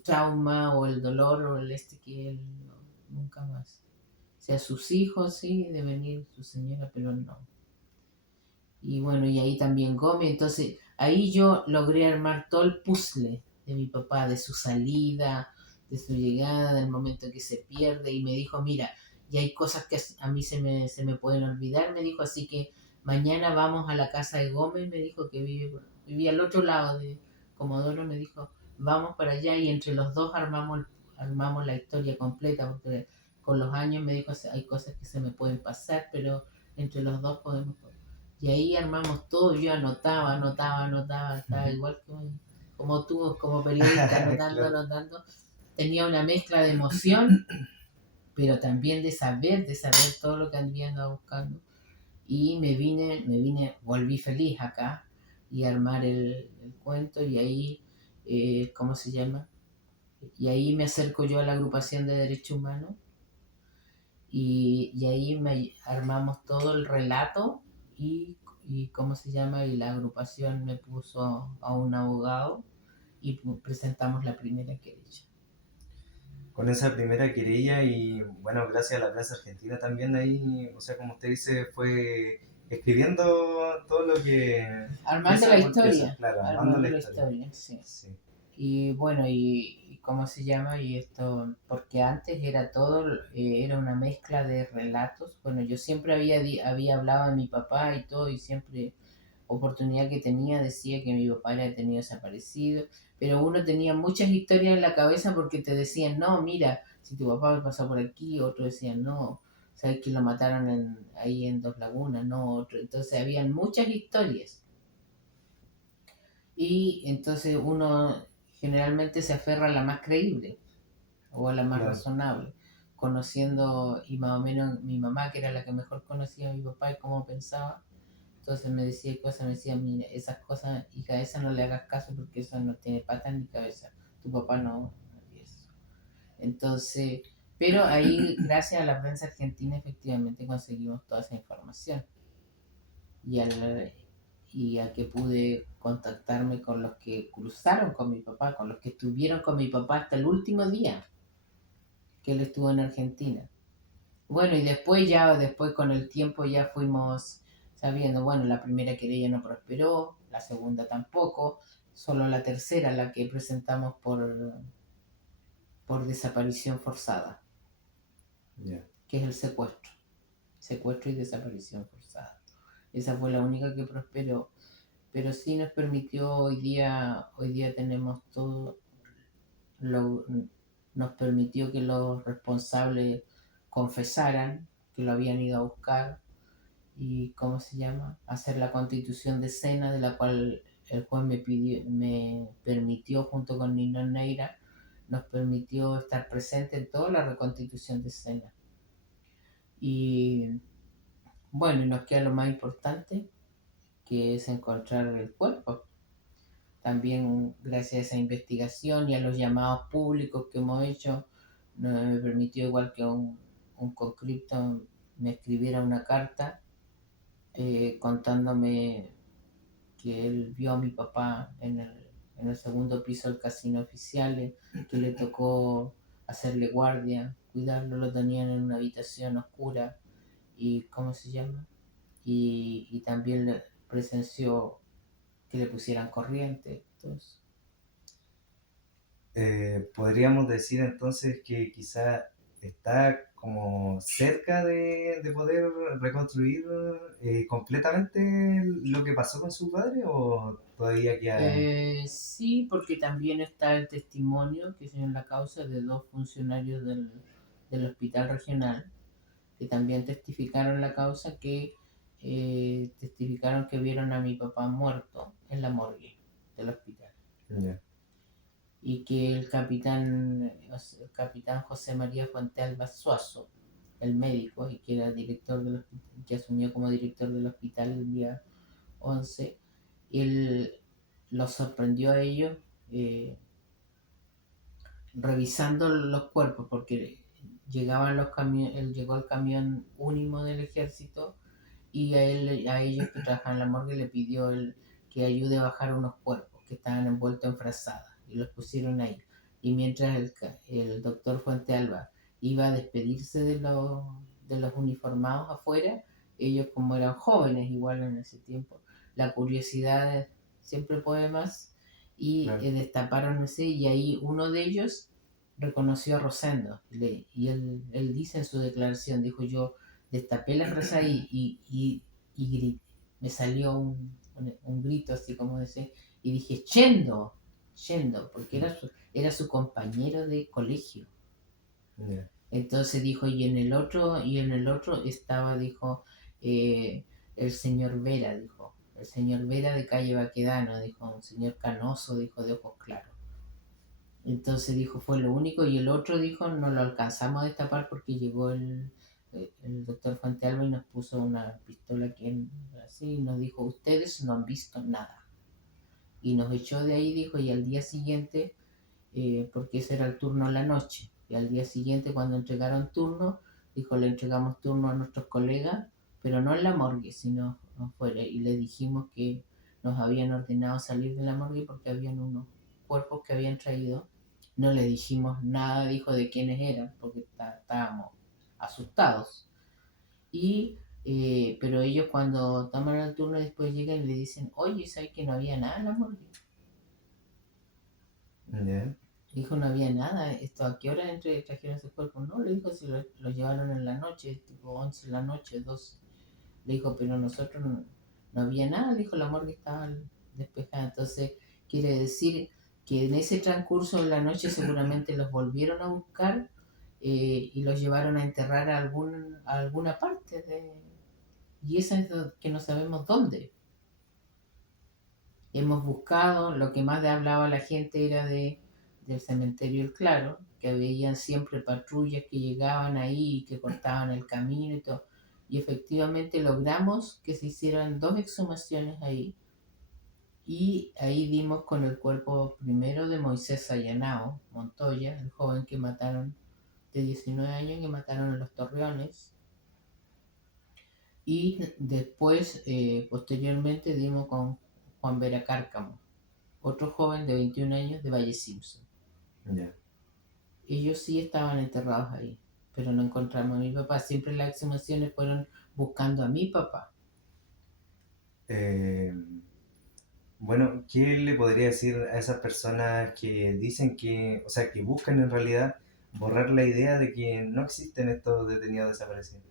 trauma o el dolor o el que él nunca más. O sea, sus hijos sí, de venir su señora, pero no. Y bueno, y ahí también Gómez, entonces ahí yo logré armar todo el puzzle de mi papá, de su salida, de su llegada, del momento que se pierde, y me dijo, mira, y hay cosas que a mí se me pueden olvidar, me dijo, así que mañana vamos a la casa de Gómez, me dijo que vivía al otro lado de Comodoro, me dijo, vamos para allá y entre los dos armamos la historia completa, porque con los años me dijo, hay cosas que se me pueden pasar, pero entre los dos podemos... Y ahí armamos todo, yo anotaba, estaba igual como tú, como periodista, anotando, Claro. anotando. Tenía una mezcla de emoción, pero también de saber todo lo que había andado buscando. Y volví feliz acá y armar el cuento y ahí, ¿cómo se llama? Y ahí me acerco yo a la agrupación de derechos humanos y ahí armamos todo el relato y ¿cómo se llama? Y la agrupación me puso a un abogado y presentamos la primera querella. Con esa primera querella y bueno, gracias a la prensa argentina también ahí, o sea, como usted dice, fue escribiendo todo lo que Armando la pieza por pieza, historia, claro, armando armando la la historia. historia, sí. Sí. Y bueno, y ¿cómo se llama? Y esto, porque antes era todo, era una mezcla de relatos. Bueno, yo siempre había hablado de mi papá y todo, y siempre oportunidad que tenía decía que mi papá era tenido desaparecido, pero uno tenía muchas historias en la cabeza porque te decían, no, mira, si tu papá pasó por aquí, otros decían, no, sabes que lo mataron ahí en Dos Lagunas, no, otro. Entonces habían muchas historias. Y entonces uno generalmente se aferra a la más creíble o a la más Claro. razonable, conociendo y más o menos mi mamá, que era la que mejor conocía a mi papá y cómo pensaba. Entonces me decía cosas, me decía, mira, esas cosas, hija, esa no le hagas caso porque eso no tiene patas ni cabeza. Tu papá no haría eso. Entonces, pero ahí, gracias a la prensa argentina, efectivamente conseguimos toda esa información. Y, y a que pude contactarme con los que cruzaron con mi papá, con los que estuvieron con mi papá hasta el último día que él estuvo en Argentina. Bueno, y después con el tiempo ya fuimos sabiendo, bueno, la primera querella no prosperó, la segunda tampoco, solo la tercera la que presentamos por desaparición forzada, Yeah. que es el secuestro y desaparición forzada. Esa fue la única que prosperó, pero sí nos permitió hoy día tenemos todo, lo, nos permitió que los responsables confesaran que lo habían ido a buscar y ¿cómo se llama? Hacer la constitución de Sena, de la cual el juez me permitió, junto con Nino Neira, nos permitió estar presente en toda la reconstitución de Sena. Y bueno, y nos queda lo más importante, que es encontrar el cuerpo. También gracias a esa investigación y a los llamados públicos que hemos hecho, me permitió, igual que un conscripto me escribiera una carta contándome que él vio a mi papá en el segundo piso del casino oficial, que le tocó hacerle guardia, cuidarlo, lo tenían en una habitación oscura y ¿cómo se llama? Y también presenció que le pusieran corriente. Entonces, Podríamos decir entonces que quizá está como cerca de poder reconstruir completamente lo que pasó con su padre o todavía queda... sí, porque también está el testimonio que se dio en la causa de dos funcionarios del hospital regional que también testificaron la causa, que testificaron que vieron a mi papá muerto en la morgue del hospital Ya. y que el capitán José María Fuentealba Suazo, el médico y que era director del hospital, que asumió como director del hospital el día 11, él los sorprendió a ellos eh, revisando los cuerpos porque llegaban los camiones, llegó el camión único del ejército y a ellos que trabajaban en la morgue le pidió que ayude a bajar unos cuerpos que estaban envueltos en frazadas y los pusieron ahí. Y mientras el doctor Fuente Alba iba a despedirse de los uniformados afuera, ellos como eran jóvenes igual en ese tiempo, la curiosidad siempre puede más y Claro. destaparon ese y ahí uno de ellos reconoció a Rosendo y él dice en su declaración, dijo yo destapé la fresa y me salió un grito así como ese, y dije, Chendo, Chendo, porque era su compañero de colegio. Ya. Entonces dijo, y en el otro estaba, dijo, el señor Vera, dijo, el señor Vera de calle Baquedano, dijo, un señor canoso, dijo, de ojos claros. Entonces dijo, fue lo único, y el otro dijo, no lo alcanzamos a destapar porque llegó el doctor Fuentealba y nos puso una pistola aquí así y nos dijo, ustedes no han visto nada. Y nos echó de ahí, dijo, y al día siguiente, porque ese era el turno a la noche, y al día siguiente cuando entregaron turno, dijo, le entregamos turno a nuestros colegas, pero no en la morgue, sino afuera, y le dijimos que nos habían ordenado salir de la morgue porque habían unos cuerpos que habían traído. No le dijimos nada, dijo, de quiénes eran, porque estábamos asustados. Y, pero ellos cuando toman el turno después llegan y le dicen, oye, ¿sabes que no había nada en la morgue? Ya. Dijo, no había nada, esto, ¿a qué hora trajeron ese cuerpo? No, le dijo, si lo llevaron en la noche, tipo 11 de la noche, 12. Le dijo, pero nosotros no había nada, le dijo, la morgue estaba despejada. Entonces, quiere decir que en ese transcurso de la noche seguramente los volvieron a buscar y los llevaron a enterrar a alguna parte y esa es que no sabemos dónde. Hemos buscado, lo que más le hablaba a la gente era del cementerio El Claro, que veían siempre patrullas que llegaban ahí y que cortaban el camino y todo. Y efectivamente logramos que se hicieran dos exhumaciones ahí. Y ahí dimos con el cuerpo primero de Moisés Sayanao Montoya, el joven que mataron de 19 años que mataron en los Torreones. Y después, posteriormente, dimos con Juan Vera Cárcamo, otro joven de 21 años de Valle Simpson. Ya. Ellos sí estaban enterrados ahí, pero no encontramos a mi papá. Siempre las exhumaciones fueron buscando a mi papá. Eh, bueno, ¿qué le podría decir a esas personas que dicen que, o sea, que buscan en realidad borrar la idea de que no existen estos detenidos desaparecidos?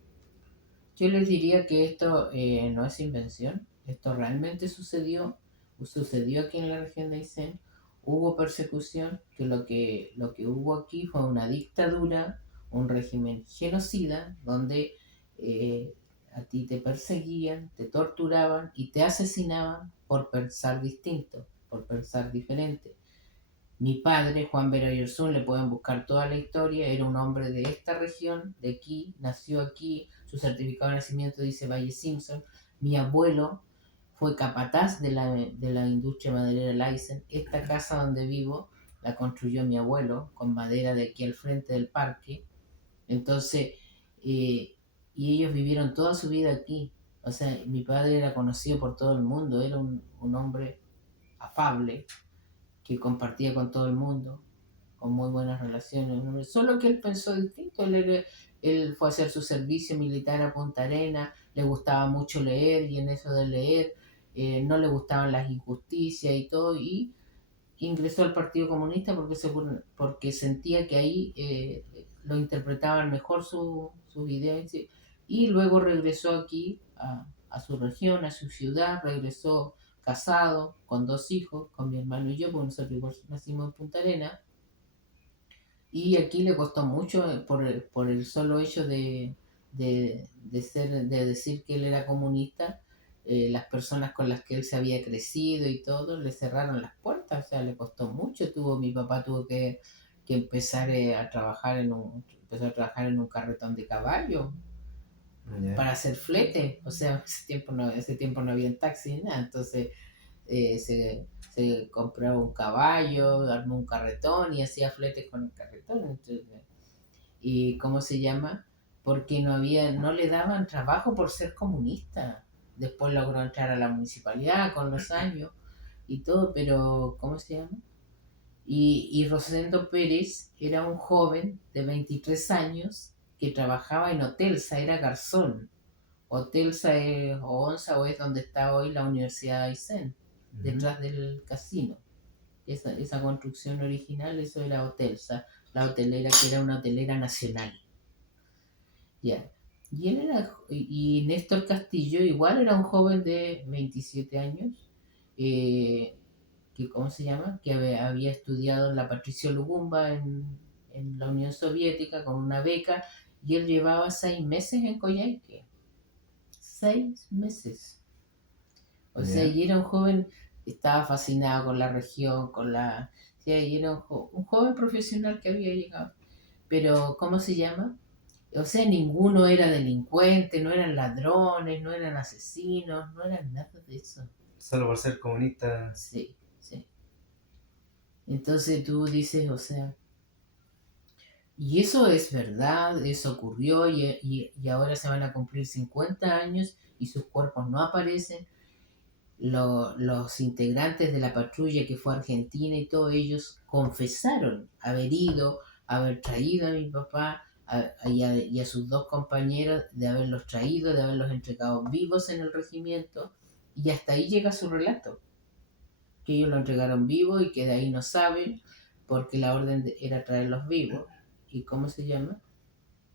Yo les diría que esto no es invención, esto realmente sucedió aquí en la región de Aysén, hubo persecución, que lo que hubo aquí fue una dictadura, un régimen genocida, donde eh, a ti te perseguían, te torturaban y te asesinaban por pensar distinto, por pensar diferente. Mi padre, Juan Vera Yersun, le pueden buscar toda la historia, era un hombre de esta región, de aquí, nació aquí, su certificado de nacimiento dice Valle Simpson. Mi abuelo fue capataz de la industria maderera Leisen. Esta casa donde vivo la construyó mi abuelo con madera de aquí al frente del parque. Entonces, eh, y ellos vivieron toda su vida aquí. O sea, mi padre era conocido por todo el mundo, era un hombre afable que compartía con todo el mundo, con muy buenas relaciones. Solo que él pensó distinto, él fue a hacer su servicio militar a Punta Arena, le gustaba mucho leer y en eso de leer no le gustaban las injusticias y todo, y ingresó al Partido Comunista porque sentía que ahí lo interpretaban mejor sus ideas y luego regresó aquí a su región, a su ciudad, regresó casado, con 2 hijos, con mi hermano y yo, porque nosotros igual nacimos en Punta Arena, y aquí le costó mucho por el solo hecho de decir que él era comunista. Las personas con las que él se había crecido y todo, le cerraron las puertas, o sea, le costó mucho. Mi papá tuvo que empezar empezó a trabajar en un carretón de caballo Ya. para hacer flete, o sea, ese tiempo no había taxi ni nada, entonces se compraba un caballo, armó un carretón y hacía fletes con el carretón. Entonces, ¿y cómo se llama? Porque no le daban trabajo por ser comunista. Después logró entrar a la municipalidad con los años y todo, pero ¿cómo se llama? Y Rosendo Pérez era un joven de 23 años que trabajaba en Hotelsa, era garzón. Hotelsa o Onza o es donde está hoy la Universidad de Aysén, detrás del casino. Esa construcción original, eso era Hotelsa, la hotelera que era una hotelera nacional. Ya. Y Néstor Castillo igual era un joven de 27 años, eh, que, ¿cómo se llama? Que había estudiado en la Patricio Lugumba en la Unión Soviética con una beca, y él llevaba 6 meses en Coyhaique. 6 meses. O sea, Ya. y era un joven, estaba fascinado con la región, sí, y era un joven profesional que había llegado. Pero, ¿cómo se llama? O sea, ninguno era delincuente, no eran ladrones, no eran asesinos, no eran nada de eso. Solo por ser comunista. Sí, sí. Entonces tú dices, o sea, y eso es verdad, eso ocurrió y ahora se van a cumplir 50 años y sus cuerpos no aparecen. Los integrantes de la patrulla que fue a Argentina y todos ellos confesaron haber ido, haber traído a mi papá y a sus 2 compañeros, de haberlos traído, de haberlos entregado vivos en el regimiento, y hasta ahí llega su relato, que ellos lo entregaron vivo y que de ahí no saben, porque la orden era traerlos vivos. ¿Y cómo se llama?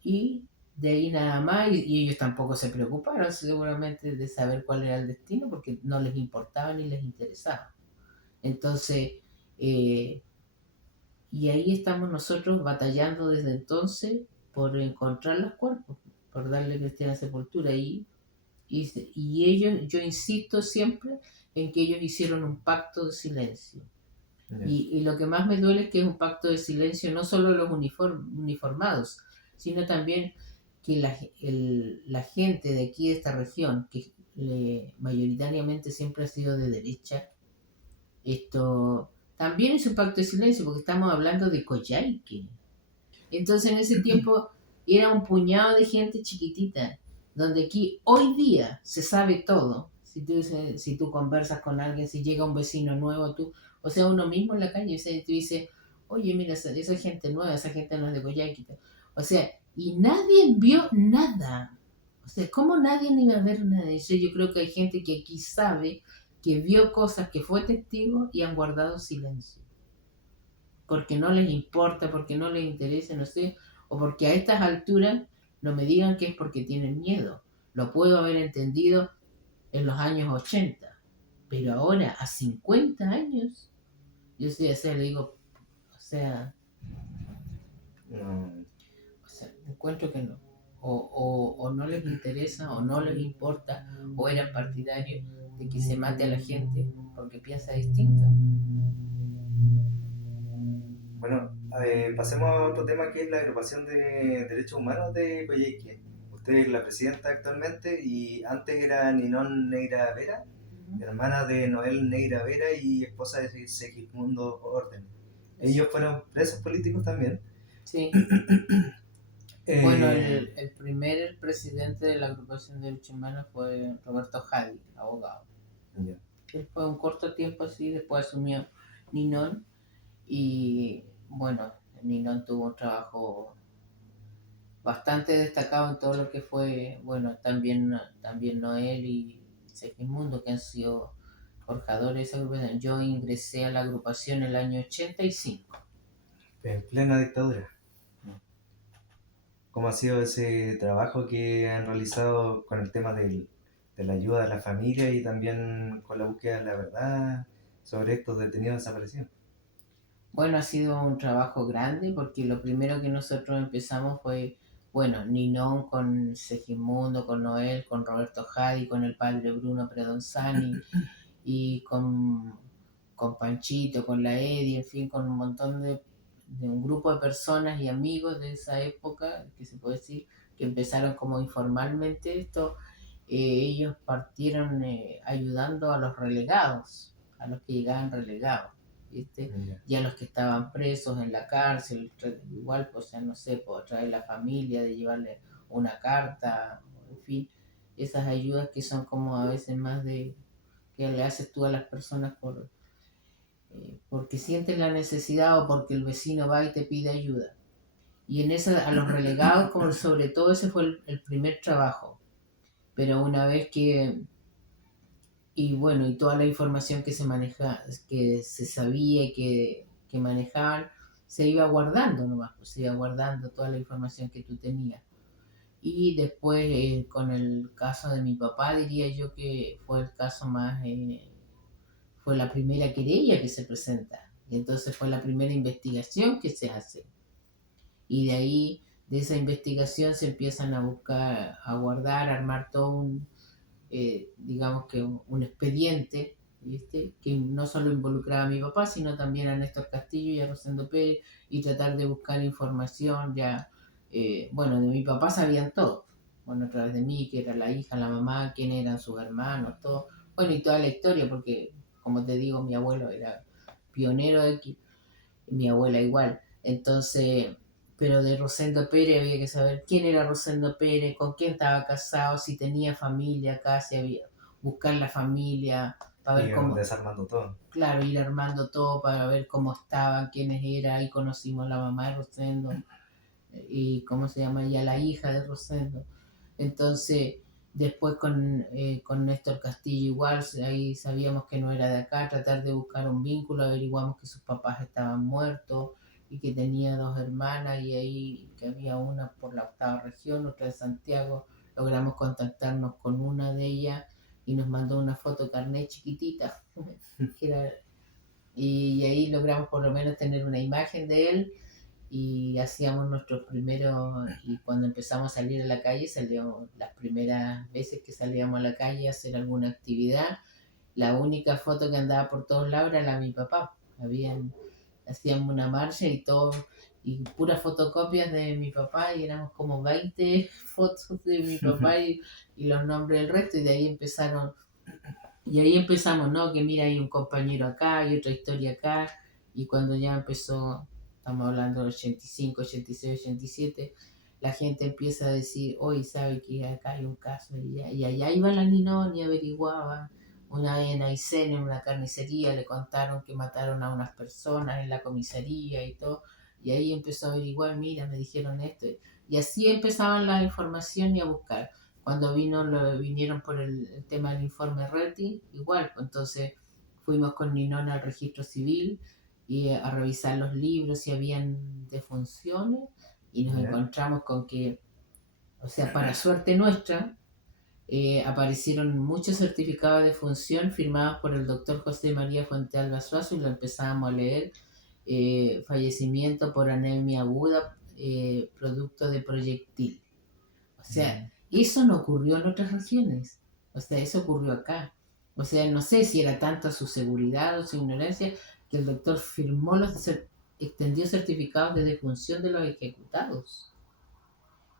Y de ahí nada más, y ellos tampoco se preocuparon seguramente de saber cuál era el destino, porque no les importaba ni les interesaba. Entonces, eh, y ahí estamos nosotros batallando desde entonces por encontrar los cuerpos, por darle cristiana sepultura. Y ellos, yo insisto siempre en que ellos hicieron un pacto de silencio. Ya. Y lo que más me duele es que es un pacto de silencio no solo de los uniformados, sino también que la gente de aquí, de esta región, que mayoritariamente siempre ha sido de derecha, esto también es un pacto de silencio, porque estamos hablando de Coyhaique. Entonces en ese tiempo era un puñado de gente chiquitita, donde aquí hoy día se sabe todo. Si tú conversas con alguien, si llega un vecino nuevo, o sea, uno mismo en la calle, o sea, tú dices, oye, mira, esa gente nueva, esa gente no es de Coyhaique. O sea, y nadie vio nada. O sea, ¿cómo nadie ni va a ver nada de eso? Yo creo que hay gente que aquí sabe que vio cosas, que fue testigo y han guardado silencio porque no les importa, porque no les interesa, no sé, o porque a estas alturas no me digan que es porque tienen miedo. Lo puedo haber entendido en los años 80, pero ahora, a 50 años, yo sí, o sea, le digo, o sea, No. o sea, encuentro que no. o no les interesa o no les importa o eran partidarios de que se mate a la gente porque piensa distinto. Bueno, pasemos a otro tema que es la agrupación de derechos humanos de Coyhaique. Usted es la presidenta actualmente y antes era Ninón Neira Vera, hermana de Noel Neira Vera y esposa de Segismundo Orden. Ellos fueron presos políticos también. Sí. Bueno, Eh, el primer presidente de la agrupación de derechos humanos fue Roberto Jadi, abogado. ya. Él fue un corto tiempo así, después asumió Ninón y bueno, Ninón tuvo un trabajo bastante destacado en todo lo que fue, bueno, también Noel y Segismundo, que han sido forjadores de esa agrupación. Yo ingresé a la agrupación en el año 85. En plena dictadura. ¿Cómo ha sido ese trabajo que han realizado con el tema de la ayuda a la familia y también con la búsqueda de la verdad sobre estos detenidos desaparecidos? Bueno, ha sido un trabajo grande porque lo primero que nosotros empezamos fue, bueno, Ninón con Segismundo, con Noel, con Roberto Jadi, con el padre Bruno Predonzani y con Panchito, con la Edi, en fin, con un montón de un grupo de personas y amigos de esa época, que se puede decir, que empezaron como informalmente esto. Ellos partieron ayudando a los relegados, a los que llegaban relegados, ¿viste? Ya. Y a los que estaban presos en la cárcel, igual, pues, o sea, no sé, por traer la familia, de llevarle una carta, en fin, esas ayudas que son como a veces más de que le haces tú a las personas porque sienten la necesidad o porque el vecino va y te pide ayuda. Y en eso a los relegados, como sobre todo ese fue el primer trabajo. Pero una vez que, y bueno, y toda la información que se maneja, que se sabía y que manejaban, se iba guardando nomás, pues se iba guardando toda la información que tú tenías. Y después con el caso de mi papá, diría yo que fue el caso más, fue la primera querella que se presenta. Y entonces fue la primera investigación que se hace. Y de ahí, de esa investigación se empiezan a buscar, a guardar, a armar todo digamos que un expediente, ¿viste? Que no solo involucraba a mi papá, sino también a Néstor Castillo y a Rosendo Pérez, y tratar de buscar información ya, bueno, de mi papá sabían todo, bueno, a través de mí, que era la hija, la mamá, quién eran sus hermanos, todo, bueno, y toda la historia, porque, como te digo, mi abuelo era pionero de aquí, mi abuela igual, entonces pero de Rosendo Pérez había que saber quién era Rosendo Pérez, con quién estaba casado, si tenía familia acá, si había, buscar la familia, para ver Y cómo, desarmando todo. claro, ir armando todo para ver cómo estaban, quiénes eran, ahí conocimos a la mamá de Rosendo y cómo se llama ella, la hija de Rosendo. Entonces, después con Néstor Castillo igual, ahí sabíamos que no era de acá, tratar de buscar un vínculo, averiguamos que sus papás estaban muertos y que tenía dos hermanas y ahí que había una por la octava región, otra de Santiago, logramos contactarnos con una de ellas y nos mandó una foto carnet chiquitita, que era, y ahí logramos por lo menos tener una imagen de él y hacíamos nuestros primeros, y cuando empezamos a salir a la calle, salíamos las primeras veces que salíamos a la calle a hacer alguna actividad, la única foto que andaba por todos lados era la de mi papá. Hacíamos una marcha y todo, y puras fotocopias de mi papá, y éramos como 20 fotos de mi papá y los nombres del resto, y de ahí empezaron, y ahí empezamos, ¿no? Que mira, hay un compañero acá, hay otra historia acá, y cuando ya empezó, estamos hablando del 85, 86, 87, la gente empieza a decir, hoy sabe que acá hay un caso, y allá iba la Ninón y averiguaba. Una vez en Aysén, en una carnicería, le contaron que mataron a unas personas en la comisaría y todo, y ahí empezó a averiguar, mira, me dijeron esto, y así empezaban la información y a buscar. Cuando vinieron por el tema del informe RETI, igual, pues entonces fuimos con Ninón al registro civil y a revisar los libros si habían defunciones y nos ¿Ya? encontramos con que, o sea, para suerte nuestra, aparecieron muchos certificados de función firmados por el doctor José María Fuentealba Suazo y lo empezábamos a leer. Fallecimiento por anemia aguda, producto de proyectil. O sea, eso no ocurrió en otras regiones. O sea, eso ocurrió acá. O sea, no sé si era tanta su seguridad o su ignorancia que el doctor firmó extendió certificados de defunción de los ejecutados.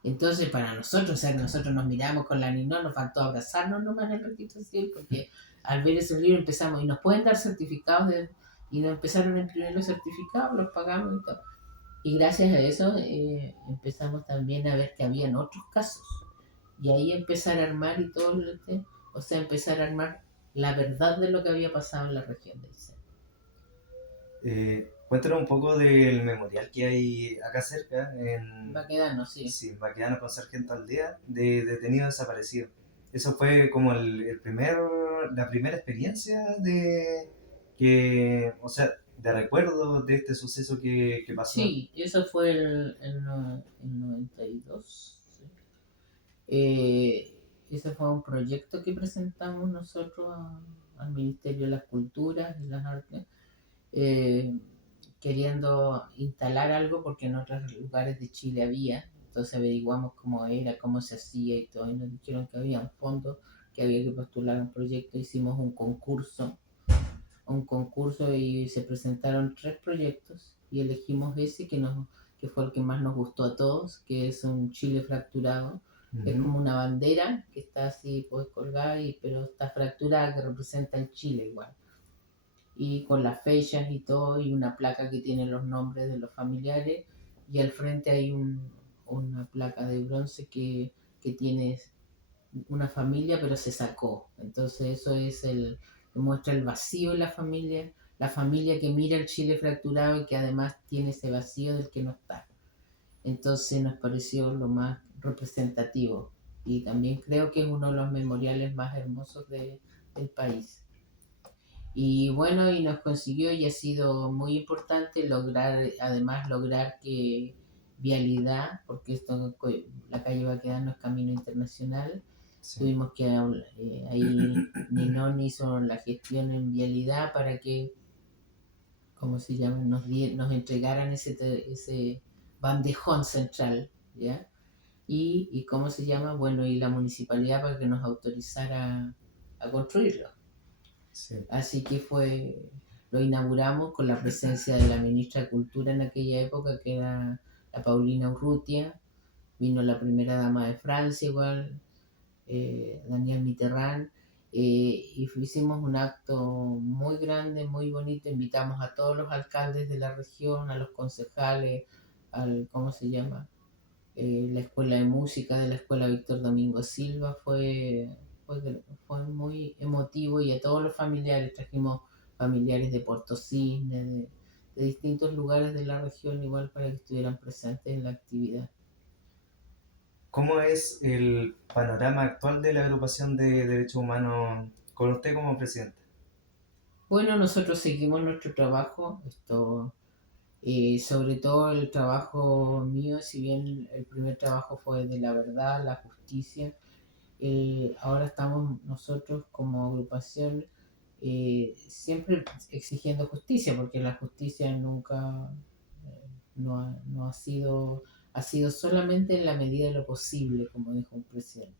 Entonces, para nosotros, o sea, nosotros nos miramos con la niña, nos faltó abrazarnos nomás en el registro civil, porque al ver ese libro empezamos, y nos pueden dar certificados, y nos empezaron a imprimir los certificados, los pagamos y todo. Y gracias a eso empezamos también a ver que habían otros casos. Y ahí empezar a armar y todo, o sea, empezar a armar la verdad de lo que había pasado en la región de Aysén. Cuéntanos un poco del memorial que hay acá cerca, en Baquedano, sí. sí, Baquedano con Sargento Aldea, de detenido desaparecido. Eso fue como la primera experiencia de que, o sea, de recuerdo de este suceso que pasó. Sí, eso fue el 92. Sí. Ese fue un proyecto que presentamos nosotros al Ministerio de las Culturas y las Artes, eh, queriendo instalar algo porque en otros lugares de Chile había. Entonces averiguamos cómo era, cómo se hacía y todo, y nos dijeron que había un fondo, que había que postular un proyecto. Hicimos un concurso y se presentaron 3 proyectos y elegimos ese que fue el que más nos gustó a todos, que es un Chile fracturado. Es como una bandera que está así pues colgada, pero está fracturada, que representa el Chile igual. Y con las fechas y todo, y una placa que tiene los nombres de los familiares, y al frente hay una placa de bronce que tiene una familia, pero se sacó. Entonces eso es que muestra el vacío en la familia que mira el Chile fracturado y que además tiene ese vacío del que no está. Entonces nos pareció lo más representativo y también creo que es uno de los memoriales más hermosos del país. Y bueno, y nos consiguió y ha sido muy importante lograr que vialidad, porque la calle Baquedano es camino internacional. Sí. Tuvimos que ahí Ninón hizo la gestión en vialidad para que, ¿cómo se llama? Nos entregaran ese bandejón central, ¿ya? Y ¿cómo se llama? Bueno, y la municipalidad para que nos autorizara a construirlo. Sí. Así que lo inauguramos con la presencia de la ministra de Cultura en aquella época, que era la Paulina Urrutia. Vino la primera dama de Francia igual, Daniel Mitterrand, y hicimos un acto muy grande, muy bonito. Invitamos a todos los alcaldes de la región, a los concejales, ¿cómo se llama? La escuela de música de la escuela Víctor Domingo Silva fue, fue muy emotivo, y a todos los familiares, trajimos familiares de Puerto Cisne, de distintos lugares de la región igual para que estuvieran presentes en la actividad. ¿Cómo es el panorama actual de la agrupación de derechos humanos con usted como presidente? Bueno, nosotros seguimos nuestro trabajo, sobre todo el trabajo mío, si bien el primer trabajo fue de la verdad, la justicia. Ahora estamos nosotros como agrupación siempre exigiendo justicia, porque la justicia nunca no ha sido solamente en la medida de lo posible, como dijo un presidente.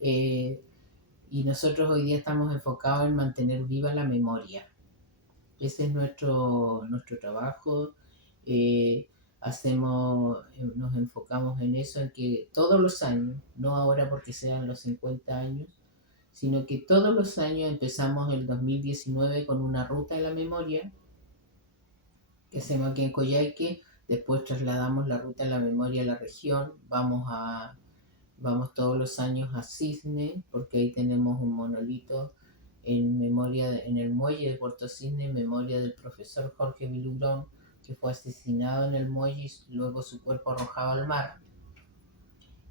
Eh, y nosotros hoy día estamos enfocados en mantener viva la memoria. Ese es nuestro trabajo. Eh, nos enfocamos en eso, en que todos los años, no ahora porque sean los 50 años, sino que todos los años empezamos el 2019 con una ruta de la memoria que hacemos aquí en Coyhaique. Después trasladamos la ruta de la memoria a la región. Vamos todos los años a Cisne, porque ahí tenemos un monolito en el muelle de Puerto Cisne, en memoria del profesor Jorge Vilugrón, que fue asesinado en el muelle y luego su cuerpo arrojado al mar.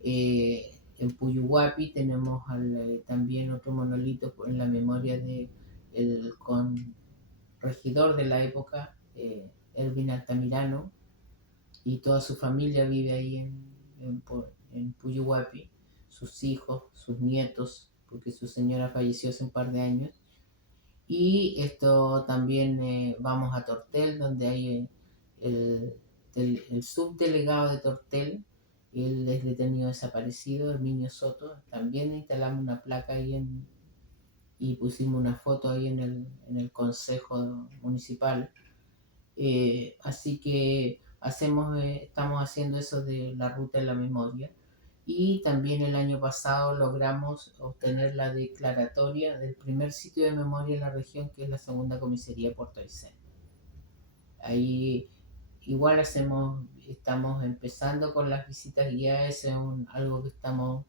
En Puyuhuapi tenemos también otro monolito en la memoria del regidor de la época, Ervin Altamirano, y toda su familia vive ahí en Puyuhuapi, sus hijos, sus nietos, porque su señora falleció hace un par de años. Y esto también vamos a Tortel, donde hay el subdelegado de Tortel, Él es detenido desaparecido, Herminio Soto. También instalamos una placa ahí y pusimos una foto ahí en el consejo municipal. Así que estamos haciendo eso de la ruta de la memoria. Y también el año pasado logramos obtener la declaratoria del primer sitio de memoria en la región, que es la segunda comisaría de Puerto Aysén. Ahí igual estamos empezando con las visitas guiadas, es algo que estamos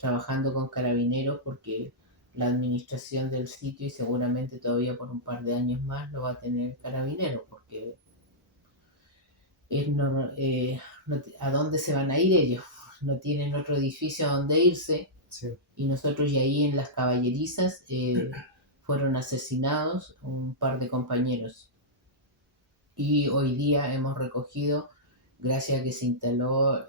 trabajando con Carabineros, porque la administración del sitio, y seguramente todavía por un par de años más, lo va a tener Carabineros, porque ¿a dónde se van a ir ellos? No tienen otro edificio a donde irse. Sí. Y nosotros, y ahí en las caballerizas fueron asesinados un par de compañeros. Y hoy día hemos recogido, gracias a que se instaló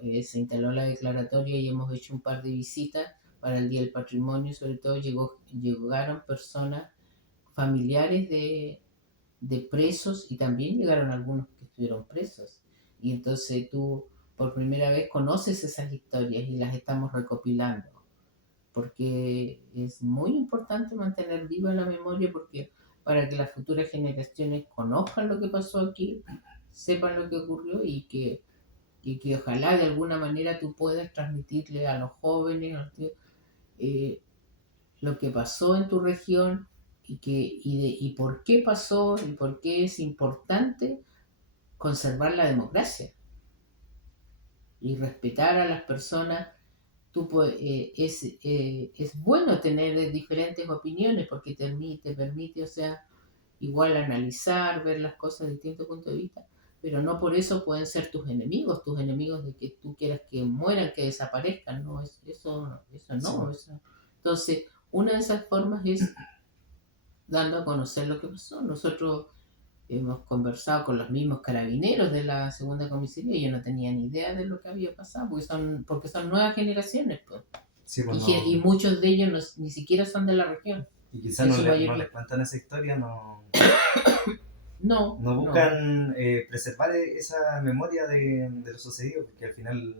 la declaratoria y hemos hecho un par de visitas para el Día del Patrimonio. Sobre todo llegaron personas familiares de presos, y también llegaron algunos que estuvieron presos. Y entonces tú por primera vez conoces esas historias y las estamos recopilando, porque es muy importante mantener viva la memoria, porque para que las futuras generaciones conozcan lo que pasó aquí, sepan lo que ocurrió, y que ojalá de alguna manera tú puedas transmitirle a los jóvenes eh, lo que pasó en tu región, y por qué pasó, y por qué es importante conservar la democracia y respetar a las personas. Es bueno tener diferentes opiniones, porque te permite, o sea, igual analizar, ver las cosas de distintos puntos de vista, pero no por eso pueden ser tus enemigos de que tú quieras que mueran, que desaparezcan, no, eso Sí. no. Entonces, una de esas formas es dando a conocer lo que pasó. Nosotros hemos conversado con los mismos carabineros de la segunda comisaría y yo no tenía ni idea de lo que había pasado, porque son nuevas generaciones, pues. Sí, pues Y muchos de ellos ni siquiera son de la región. y quizás En no, su no mayoría. les cuentan esa historia, no No, buscan preservar esa memoria de lo sucedido, porque al final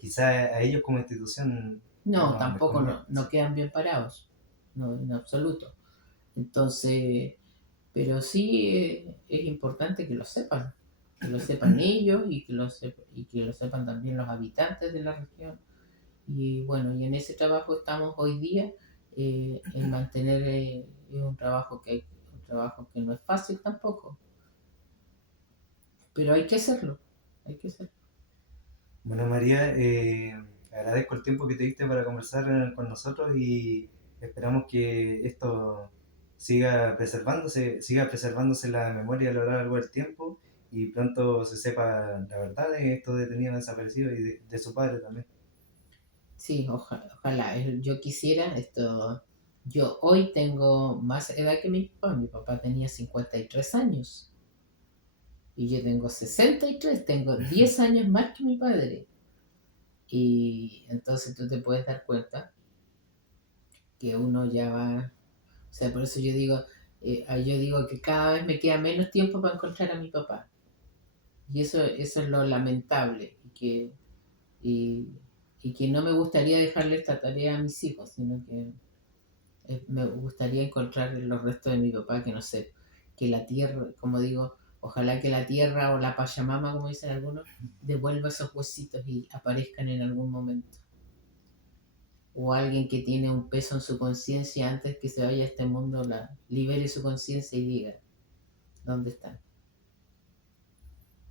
quizás a ellos como institución no, no les tampoco, conviene. no quedan bien parados, no, en absoluto. Entonces, pero sí es importante que lo sepan ellos, y que lo sepan también los habitantes de la región. Y bueno, y en ese trabajo estamos hoy día, en mantener, es un trabajo que no es fácil tampoco, pero hay que hacerlo, hay que hacerlo. Bueno, María, agradezco el tiempo que te diste para conversar con nosotros y esperamos que esto siga preservándose la memoria a lo largo del tiempo y pronto se sepa la verdad de estos detenidos desaparecidos y de su padre también. Sí, ojalá. Yo quisiera esto. Yo hoy tengo más edad que mi papá. Mi papá tenía 53 años y yo tengo 63. Tengo 10 años más que mi padre. Y entonces tú te puedes dar cuenta que uno ya va. O sea, por eso yo digo que cada vez me queda menos tiempo para encontrar a mi papá. Y eso es lo lamentable. Y, y que no me gustaría dejarle esta tarea a mis hijos, sino que me gustaría encontrar los restos de mi papá, que no sé, que la tierra, como digo, ojalá que la tierra o la Pachamama, como dicen algunos, devuelva esos huesitos y aparezcan en algún momento. O alguien que tiene un peso en su conciencia, antes que se vaya a este mundo, libere su conciencia y diga dónde están.